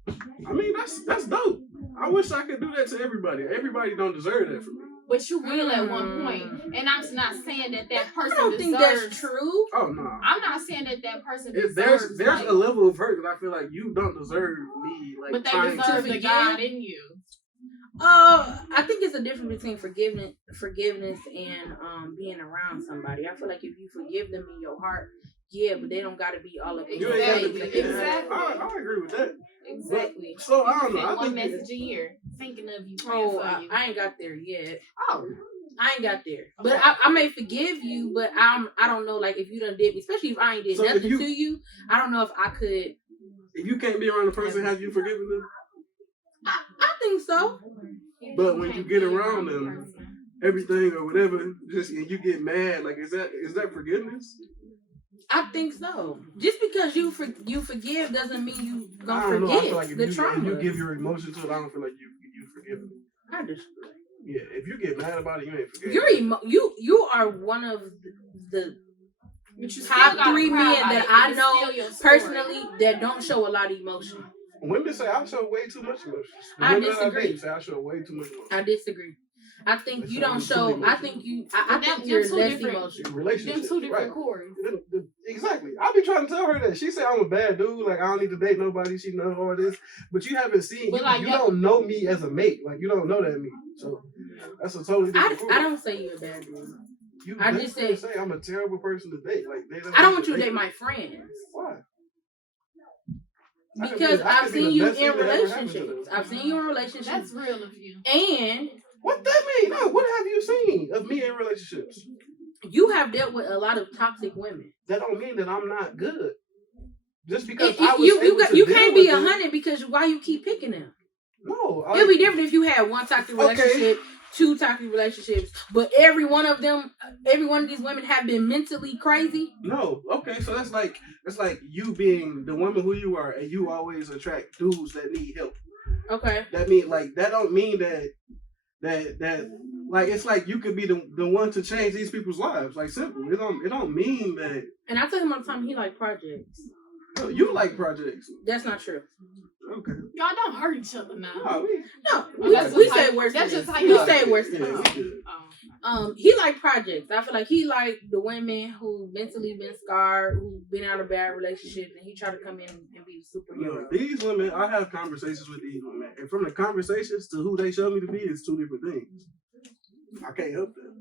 I mean, that's dope. I wish I could do that to everybody. Everybody don't deserve that from me. But you will at one point, and I'm not saying that person I don't think deserves. that's true. Oh no. I'm not saying that person If deserves. there's like, a level of hurt that I feel like you don't deserve me, like, but they trying deserve to the God in you. I think it's a difference between forgiveness and being around somebody. I feel like if you forgive them in your heart, yeah, but they don't got to be all of it. You ain't got to be. Exactly. I agree with that. Exactly. But, so I don't know. Send I one think message a year, thinking of you, praying for you. I ain't got there yet. Oh, I ain't got there, but I may forgive you, but I don't know, like, if you done did me, especially if I ain't did nothing to you, I don't know if I could. If you can't be around the person, have you forgiven them? I think so. But when you get around them, everything or whatever, just and you get mad, like is that forgiveness? I think so. Just because you forgive doesn't mean you gonna I don't know. I feel forget like if the trauma. you give your emotion to it, I don't feel like you forgive them. I disagree. Yeah, if you get mad about it, you ain't forgetting. You are one of the but you top still gotta 3 cry men about that it. I It's know still your story. personally that don't show a lot of emotion. Women say I show way too much emotion. I Women that disagree. date say I show way too much emotion. I disagree. I think They you show don't too show. emotion. I think you're two less different- emotional. Relationships, Them two different right? Corys. Exactly. I be trying to tell her that. She said I'm a bad dude. Like I don't need to date nobody. She knows all this, but you haven't seen. But You, like, you yeah. don't know me as a mate. Like you don't know that me. So that's a totally different. I don't say you're a bad dude. You I just say say I'm a terrible person to date. Like they I don't want you to date my friends. Why? Because I I've could be seen the you best thing in that ever happened to relationships. them. I've seen you in relationships. That's real of you. And What that mean? No, what have you seen of me in relationships? you have dealt with a lot of toxic women. That don't mean that I'm not good. Just because If I was able to you deal can't with be them- 100 because why you keep picking them? No, It'll be different if you had one toxic relationship, 2 toxic relationships, but every one of these women have been mentally crazy. No, okay, so that's like you being the woman who you are, and you always attract dudes that need help. Okay. That mean like that don't mean that like it's like you could be the one to change these people's lives. Like simple. It don't mean that. And I tell him all the time he like projects. No, you like projects. That's not true. Okay. Y'all don't hurt each other now. No, We say worse. That's than just this. how you We say worse. Yeah, than we this. good. He like projects. I feel like he like the women who mentally been scarred, who been out of bad relationships, and he try to come in and be the superhero. No, these women, I have conversations with these women, and from the conversations to who they show me to be is 2 different things. I can't help that.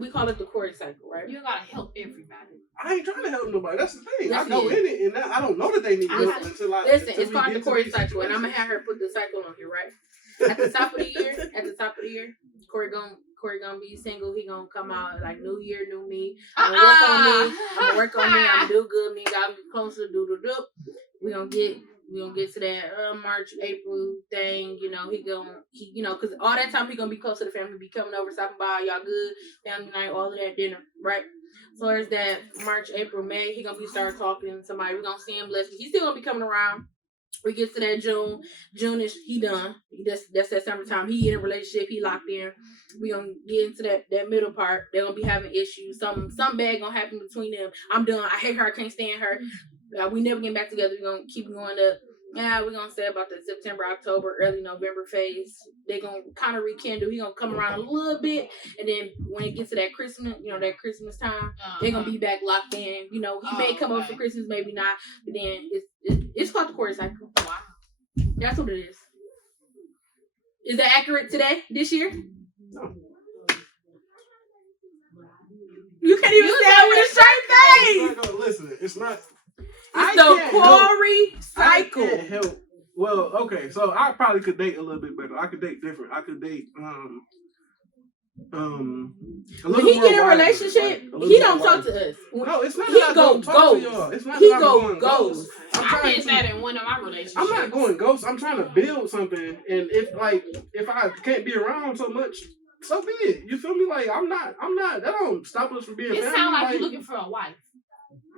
We call it the Cory cycle, right? You gotta help everybody. I ain't trying to help nobody. That's the thing. I Listen. go in it, and I don't know that they need help until I. Listen, until it's we called get the to Cory these cycle, and I'm gonna situations. have her put the cycle on here, right? At the top of the year, Cory gonna be single. He gonna come out like New Year, new me. I'm gonna work on me. I'm gonna work on me. I'm gonna do good. Me gotta be closer. Do. We gonna get to that March, April thing. You know, he because all that time he gonna be close to the family. Be coming over, stopping by. Y'all good? Family night, all of that dinner, right? So there's that March, April, May. He gonna be start talking to somebody. We gonna see him less. He's still gonna be coming around. We get to that June. June is he done. That's that summertime. He in a relationship. He locked in. We gonna get into that middle part. They're gonna be having issues. Some bad gonna happen between them. I'm done. I hate her. I can't stand her. We never get back together. We're gonna keep going up. Yeah, we're gonna say about the September, October, early November phase. They're gonna kind of rekindle. He gonna come around a little bit, and then when it gets to that Christmas time, they're gonna be back locked in. You know, he may come over for Christmas, maybe not. But then it's called the Cory cycle. Wow, that's what it is. Is that accurate today? This year? No. You can't even say it with a straight face. Listen, it's not. It's the Cory cycle. I can't help. Well, okay, so I probably could date a little bit better. I could date different. I could date when he get in a relationship, he don't talk to us. No, it's not. He go ghost. It's not. He go ghost. I did that in one of my relationships. I'm not going ghost. I'm trying to build something, and if I can't be around so much, so be it. You feel me? Like I'm not. That don't stop us from being. It family. sounds like you're looking for a wife.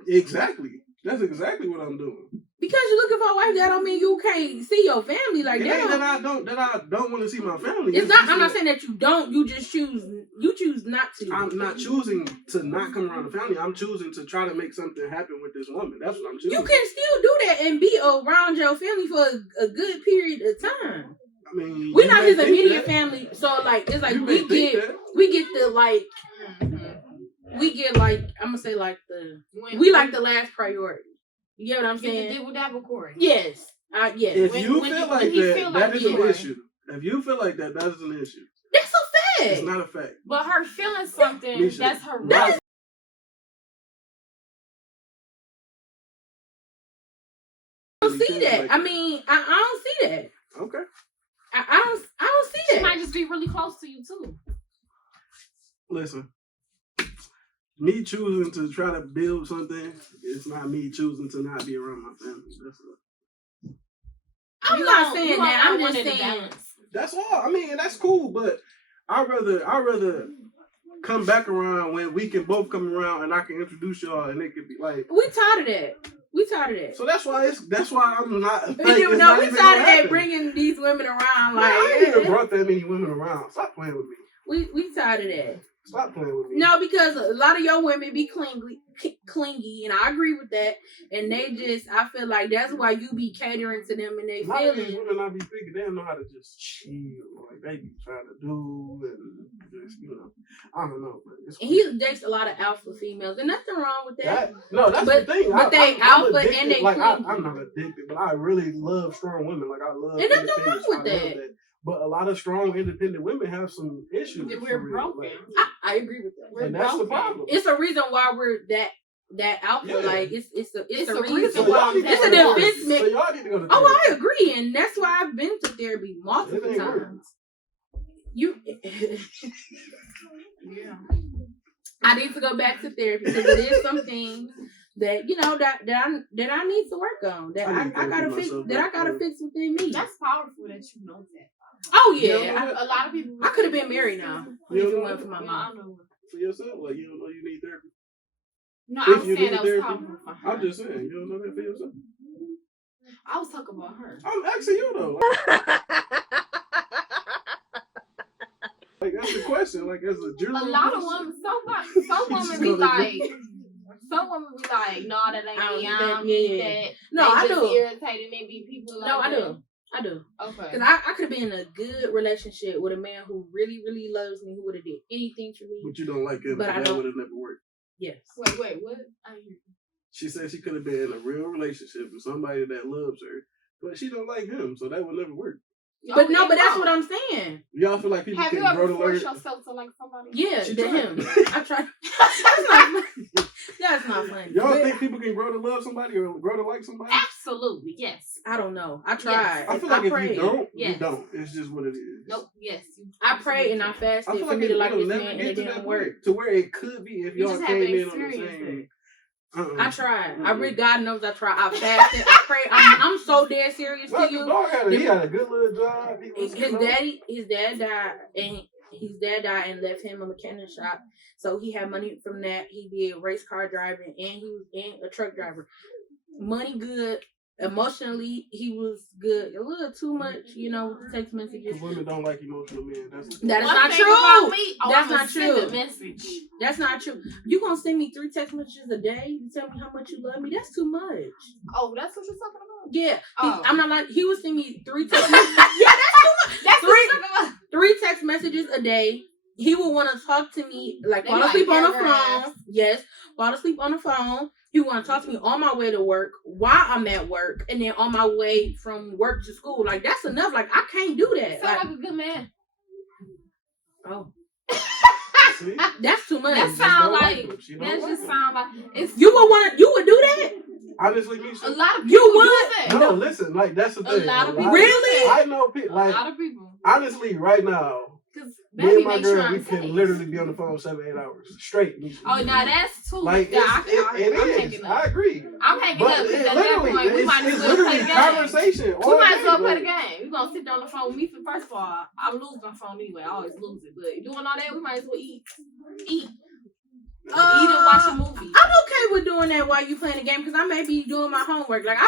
Exactly. That's exactly what I'm doing. Because you're looking for a wife, that don't mean you can't see your family like that. That I don't want to see my family. It's not. I'm not saying that you don't. You just choose. You choose not to. I'm not choosing to not come around the family. I'm choosing to try to make something happen with this woman. That's what I'm choosing. You can still do that and be around your family for a good period of time. I mean, we're not his immediate family, so like it's like we get the like. We get like I'm gonna say like we like the last priority. You get what I'm saying? You did with that with Cory. Yes. Yes. If you feel like that, that is an issue. If you feel like that, that is an issue. That's a fact. It's not a fact. But her feeling something, that's her right. I don't see that. I mean, I don't see that. Okay. I don't see that. She might just be really close to you too. Listen. Me choosing to try to build something, it's not me choosing to not be around my family. I'm not saying that. I'm just saying. That's all. I mean, that's cool, but I'd rather come back around when we can both come around and I can introduce y'all and it could be like. We tired of that. So that's why I'm not. Like, we tired of that bringing these women around. Like I ain't even brought that many women around. Stop playing with me. We tired of that. Stop playing with me. No, because a lot of your women be clingy, and I agree with that. And they just, I feel like that's why you be catering to them and they feelings. A lot of these women I be thinking they don't know how to just chill, like they be trying to do and just, I don't know. But he dates a lot of alpha females, and nothing wrong with that. That's the thing. But they alpha and they like clingy. I'm not addicted, but I really love strong women. Like I love. And nothing wrong with that. But a lot of strong, independent women have some issues. We're broken. I agree with that. And that's the problem. It's a reason why we're that alpha. Yeah. Like it's a reason so why it's a defense mechanism. So y'all need to go to therapy. Oh, I agree, and that's why I've been to therapy multiple times. Yeah. I need to go back to therapy because it is some things that that I need to work on. That I gotta fix. That I gotta fix within me. That's powerful that you know that. Oh yeah, a lot of people. I could have been married now. You don't know for my mom. For yourself, like you don't know you need therapy. No, I'm saying that was powerful for her. I'm just saying you don't know that for yourself. I was talking about her. I'm asking you though. Like that's the question. Like as a jury. A lot of women. Some women be like. Some women be like, no, that ain't me. That. No, I do. Irritating. They be people like. No, I do. Okay. Because I could have been in a good relationship with a man who really, really loves me, who would have did anything for me. But you don't like him, but so that would have never worked. Yes. Wait, what? She said she could have been in a real relationship with somebody that loves her, but she don't like him, so that would never work. But no, but that's what I'm saying. Y'all feel like people can grow to learn? Have you ever forced yourself to like somebody? Yeah, to him. I tried. That's not funny. Y'all think people can grow to love somebody or grow to like somebody? Absolutely, yes. I don't know. I tried. Yes. I feel like if you don't, you don't. It's just what it is. Nope. Yes. I prayed and I fasted for me to like this man, and it didn't work. To where it could be if y'all came in on the same. I tried. I really, God knows I tried. I fasted. I prayed. I'm so dead serious to you. He had a good little job. His dad died and left him a mechanic shop. So he had money from that. He did race car driving and he was a truck driver. Money good. Emotionally, he was good. A little too much, text messages. Women don't like emotional men. That is not true. That's not true. That's not true. You gonna send me 3 text messages a day? You tell me how much you love me? That's too much. Oh, that's what you're talking about? Yeah. I'm not like he was sending me 3 text messages. Yeah, that's too much. That's 3 text messages a day. He would want to talk to me fall asleep on the phone. Yes, fall asleep on the phone. He would want to talk to me on my way to work, while I'm at work, and then on my way from work to school. Like, that's enough. Like, I can't do that. Sound like a good man. Oh. See? That's too much. That sound like you would do that? Honestly, me a lot of people you would do that. No, listen, like that's the thing. A lot of people really? I know people like a lot of people. Honestly, right now. Me and my girl, we can literally be on the phone 7-8 hours straight. Oh, now that's too. Like, it is. I agree. I'm hanging up because at that point, we might as well play the game. Conversation. We might as well play the game. We're going to sit down on the phone with me. First of all, I lose my phone anyway. I always lose it. But doing all that, we might as well eat. Eat and watch a movie. I'm okay with doing that while you playing the game because I may be doing my homework. Like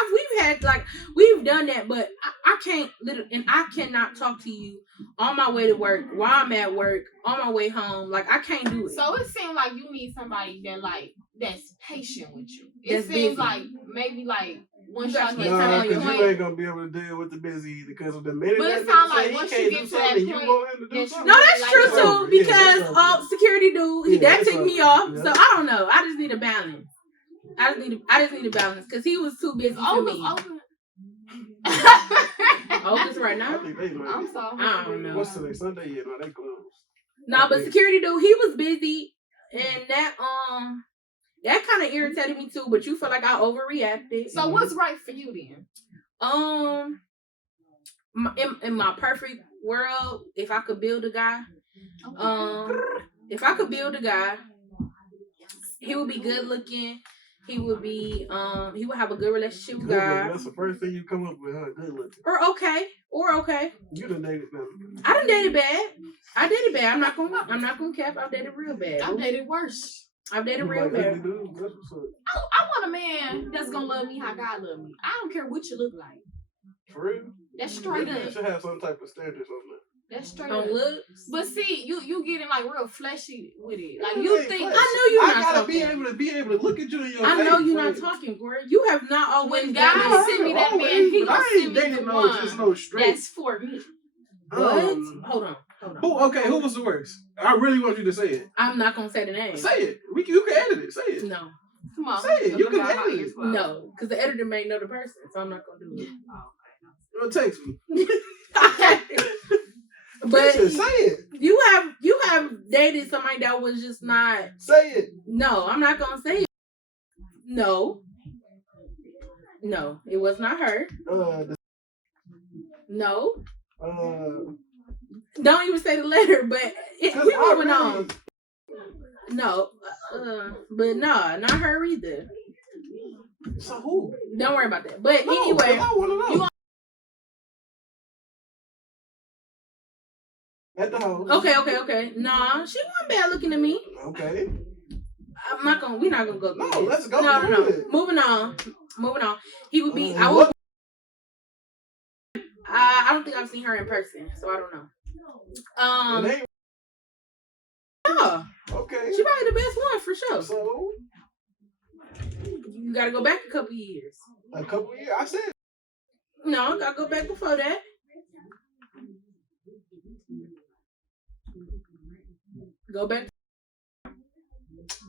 we've done that, but I can't and I cannot talk to you on my way to work, while I'm at work, on my way home. Like I can't do it. So it seems like you need somebody that's patient with you. That's it seems busy. like maybe like once y'all get to No, that because point, you ain't gonna be able to deal with the busy because of the minute. But it that sounds nigga like say once he you can't get do to that something, you point, want him to do that something. No, that's Like, true it's too over. because Yeah, it's over. security dude that that's ticked me over. off. Yeah. So I don't know. I just need a balance. I just need a balance because he was too busy for me. Open's right now. I'm sorry. I don't know. What's today? Sunday? Yeah, no, they closed. No, but security dude, he was busy, and that kind of irritated me too. But you feel like I overreacted. So what's right for you then? In my perfect world, if I could build a guy, he would be good looking. He would be he would have a good relationship with God. That's the first thing you come up with, huh? Good looking. Or okay. You done dated them. I done dated bad. I dated bad. I'm not gonna cap. I've dated real bad. I've dated worse. I've dated real bad. I want a man that's gonna love me how God love me. I don't care what you look like. For real? That's straight You up. should have some type of standards on that. That's straight On up. looks. But see, you getting like real fleshy with it. Like It you ain't think flesh. I know you're I not gotta talking. be able to look at you in your I face. know you're not like, talking, Cory. You have not always when done God this. send me that man, always, he but gonna I ain't send me dating the no just one no straight. that's for me. What? Hold on. Who was the worst? I really want you to say it. I'm not gonna say the name. Say it. You can edit it. Say it. No. Come on. Say it. You can edit it. No. Because the editor may know the person, so I'm not gonna do it. Well, text me. But Say it. you have dated somebody that was just not. Say it. No, I'm not gonna say it. No, it was not her. No. Don't even say the letter, but we moving on. No, but nah, not her either. So who? Don't worry about that. But anyway, I want to know. At the house. Okay. Nah, she wasn't bad looking to me. Okay. We're not gonna go. No, let's go. No. Moving on. He would be. I don't think I've seen her in person, so I don't know. Yeah. Okay. She probably the best one for sure. So you gotta go back a couple years. A couple years? I said. No, gotta go back before that. Go back.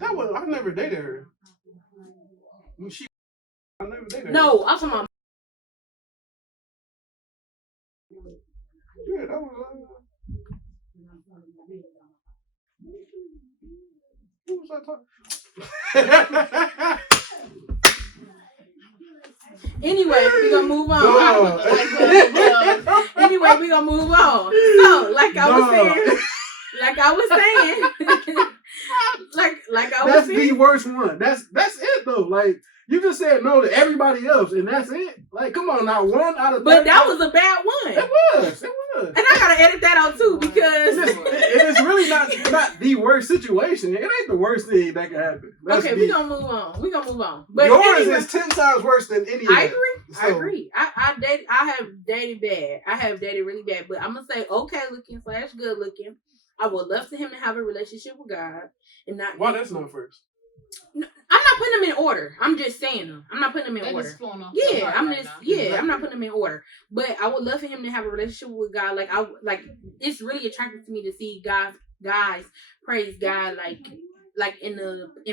I never dated her. I never dated her. No, I'm talking about. Yeah, that was. Who was I talking? Anyway, we're gonna move on. No. Anyway, we're gonna move on. So, like I was saying. That's the worst one. That's it though. Like you just said no to everybody else, and that's it. Like, come on now, 1 out of. But that was a bad one. It was. And I gotta edit that out too because it's really not the worst situation. It ain't the worst thing that can happen. Okay, we're gonna move on. But yours anyway, is 10 times worse than any of I that. agree. I have dated bad. I have dated really bad. But I'm gonna say okay looking / good looking. I would love for him to have a relationship with God and not. Why that's not first? No, I'm not putting them in order. I'm just saying them. I'm not putting them in order. I'm not putting them in order. But I would love for him to have a relationship with God. Like it's really attractive to me to see guys praise God like in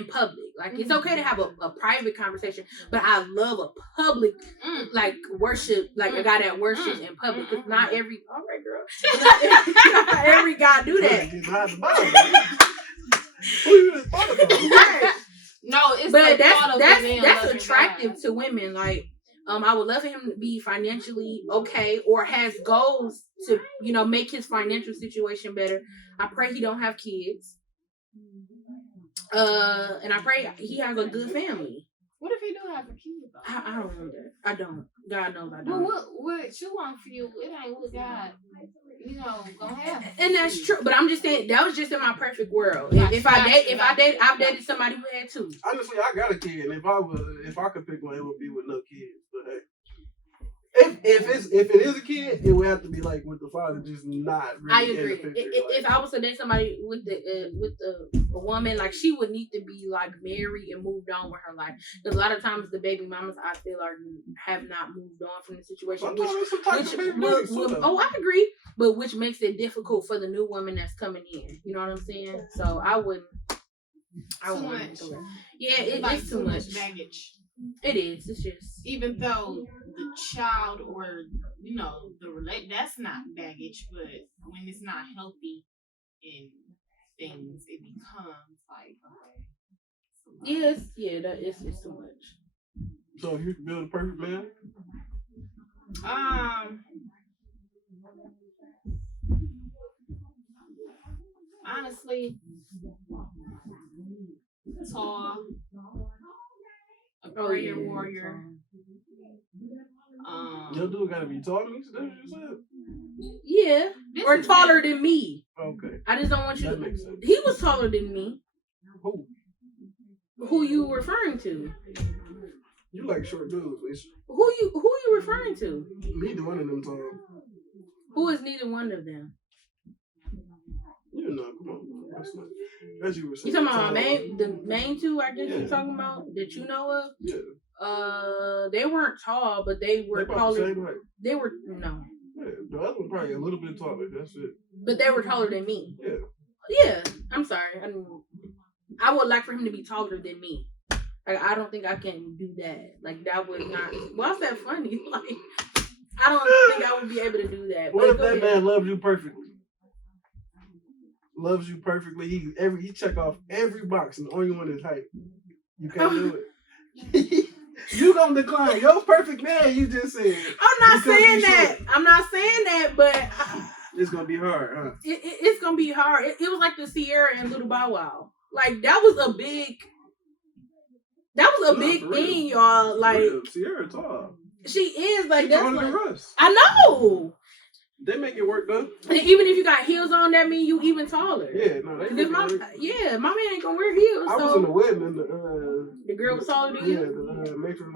public. Like it's okay to have a private conversation, but I love a public like worship, like a guy that worships in public. Because not every not every guy do that. Who you really thought about? No, it's but that's attractive to women. Like, I would love for him to be financially okay or has goals to, make his financial situation better. I pray he don't have kids. And I pray he has a good family. What if he do have a kid though? I don't know that. I don't. God knows I don't. But what you want for you, it ain't what God, gonna have. And that's true. But I'm just saying that was just in my perfect world. I've dated somebody who had two. Honestly, I got a kid, and if I could pick one, it would be with no kids. But hey. If it is a kid, it would have to be like with the father, just not really. I agree. If I was to date somebody with a woman, like she would need to be like married and moved on with her life. Because a lot of times the baby mamas I feel have not moved on from the situation. I agree, but which makes it difficult for the new woman that's coming in. You know what I'm saying? So I wouldn't. Too much. Yeah, it's too much baggage. It is. It's just even though the child or that's not baggage, but when it's not healthy in things, it becomes like it's too much. So if you could build a perfect man, honestly, tall. A prayer warrior. Your dude gotta be tall, That's what you said. Yeah, or taller than me. Okay. I just don't want you. That makes sense. He was taller than me. Who? Who you referring to? You like short dudes, Lisa. Who you referring to? Neither one of them tall. Who is neither one of them? Come on. As you were saying. You talking about the main two? I guess you're talking about that you know of. Yeah. They weren't tall, but they were taller. They were no. Yeah, the other one probably a little bit taller. That's it. But they were taller than me. Yeah. Yeah. I'm sorry. I would like for him to be taller than me. Like I don't think I can do that. Like that would not. Why's that funny? Like I don't think I would be able to do that. What if that man loves you perfectly? Loves you perfectly. He check off every box and only one is height. You can't do it. You gonna decline your perfect man? You just said. I'm not saying that. I'm not saying that, but it's gonna be hard, huh? It's gonna be hard. It was like the Sierra and Little Bow Wow. Like that was a big thing, y'all. Like Sierra tall. She is like that's taller than Russ. I know. They make it work though. And even if you got heels on, that mean you even taller. Yeah, no, they make it work. My man ain't gonna wear heels. I was in the wedding and the girl was taller than you. Yeah, the matron.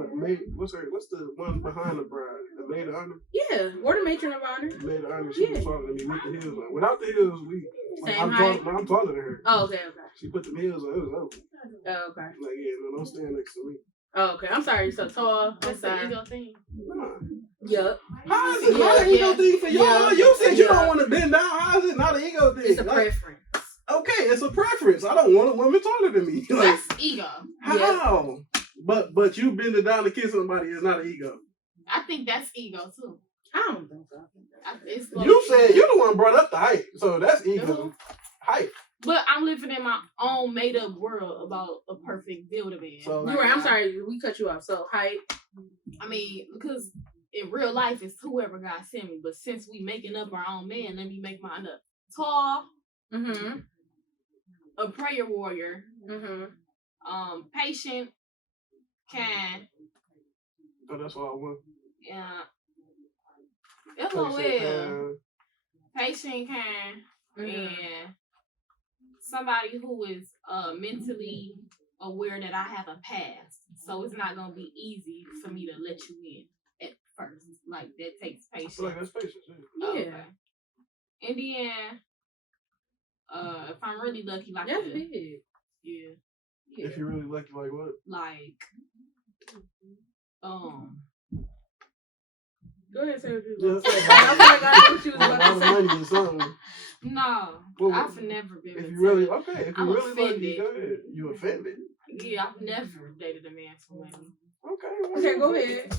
What's the one behind the bride? The maid of honor. Yeah, or the matron of honor. The maid of honor. She was taller than me with the heels on. Without the heels, I'm taller than her. Oh, okay. She put the heels on. It was over. Oh, okay. Like don't stand next to me. Oh, okay. I'm sorry. So tall. That's the ego thing. Nah. Yup. How is it not an ego thing for y'all? You said you don't want to bend down. How is it not an ego thing? It's a preference. Okay, it's a preference. I don't want a woman taller than me. That's ego. How? Yeah. But you bending down to kiss somebody is not an ego. I think that's ego too. I don't think so. You said you're the one brought up the height, so that's ego. Height. But I'm living in my own made-up world about a perfect build-a-man. So, you're right. I'm sorry. We cut you off. So, height. I mean, because in real life, it's whoever God sent me. But since we making up our own man, let me make mine up. Tall. Mm-hmm. A prayer warrior. Mm-hmm. Patient. Kind. Oh, that's all I want. Yeah. LOL. Patient, kind. And somebody who is mentally aware that I have a past. So it's not going to be easy for me to let you in at first. Like, that takes patience. I feel like that's patience. Yeah. Okay. And then, if I'm really lucky, like that's big. Yeah. If you're really lucky, like what? Like, Go ahead, say what you was going to say. I feel like I know what you was about to say. No, well, I've never been. If you really if you I'm really offended. lucky, go ahead. You offended? Yeah, I've never dated a man for money. Okay, go ahead.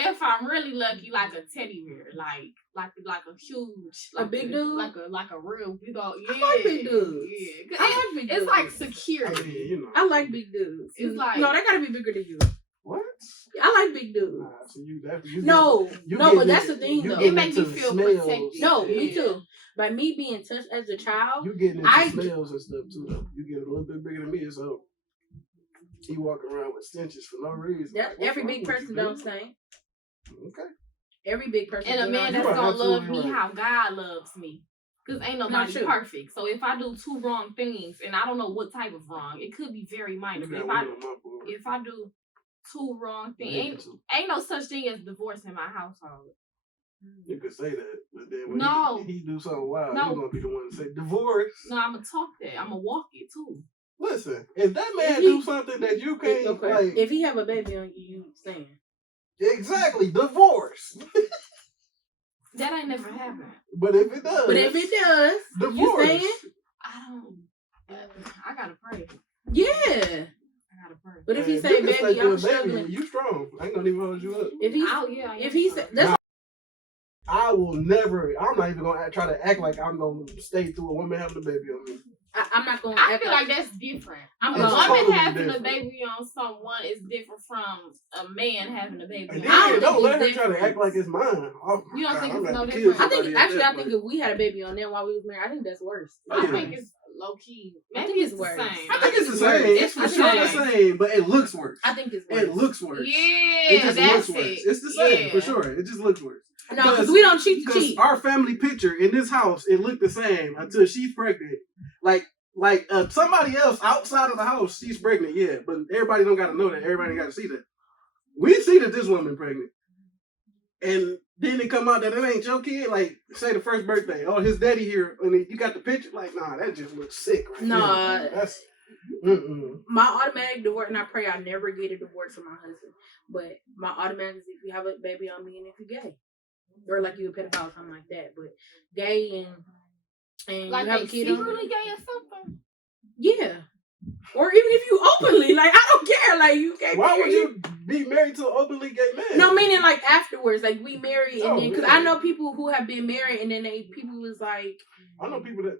If I'm really lucky, like a teddy bear, like a huge, like a big dude, like a real big old. Yeah, I like big dudes. Yeah, I like big dudes. It's like security. I mean, you know. I like big dudes. It's like no, they gotta be bigger than you. What? I like big dudes. Nah, so you but that's the thing though. It makes me feel protected. No, me too. By me being touched as a child, you getting into smells and stuff too. Though. You get a little bit bigger than me, so he walking around with stenches for no reason. Every big person don't stink. Okay. Every big person. And a man that's gonna love me how God loves me. Because ain't nobody perfect. So if I do 2 wrong things, and I don't know what type of wrong, it could be very minor. But if I do 2 wrong things, ain't no such thing as divorce in my household. You could say that, but then when he do something wild, you're gonna be the one to say divorce. No, I'm gonna talk that. I'm gonna walk it too. Listen, if that man do something that you can't like, if he have a baby on you, saying exactly divorce. That ain't never happened. But if it does, divorce. You saying? I gotta pray. Yeah. I gotta pray. But if he say, baby, I'm struggling. You strong. I ain't gonna even hold you up. If he said, that's I will never. I'm not even gonna try to act like I'm gonna stay through a woman having a baby on me. I'm not gonna. I feel like that's different. A woman having a baby on someone is different from a man having a baby. Don't let her try to act like it's mine. You don't think it's no different? I think if we had a baby on them while we was married, I think that's worse. I think it's low key. Maybe it's worse. I think it's the same. It's for sure the same, but it looks worse. I think it's worse. It looks worse. Yeah, it just looks worse. It's the same for sure. It just looks worse. No, because we don't cheat to cheat. Our family picture in this house, it looked the same until she's pregnant. Like somebody else outside of the house, she's pregnant, yeah. But everybody don't got to know that. Everybody got to see that. We see that this woman pregnant. And then it come out that it ain't your kid. Like, say the first birthday. Oh, his daddy here. And you got the picture. Like, nah, that just looks sick right there. That's... My automatic divorce, and I pray I never get a divorce from my husband. But my automatic is if you have a baby on me and if you're gay. Or like you a pedophile or something like that. But gay and like you have a kid on really gay or something? Yeah. Or even if you openly, like I don't care, like you can't. Why would you be married to an openly gay man? No, meaning like afterwards, like we married and then because I know people who have been married and then people was like. I know people that.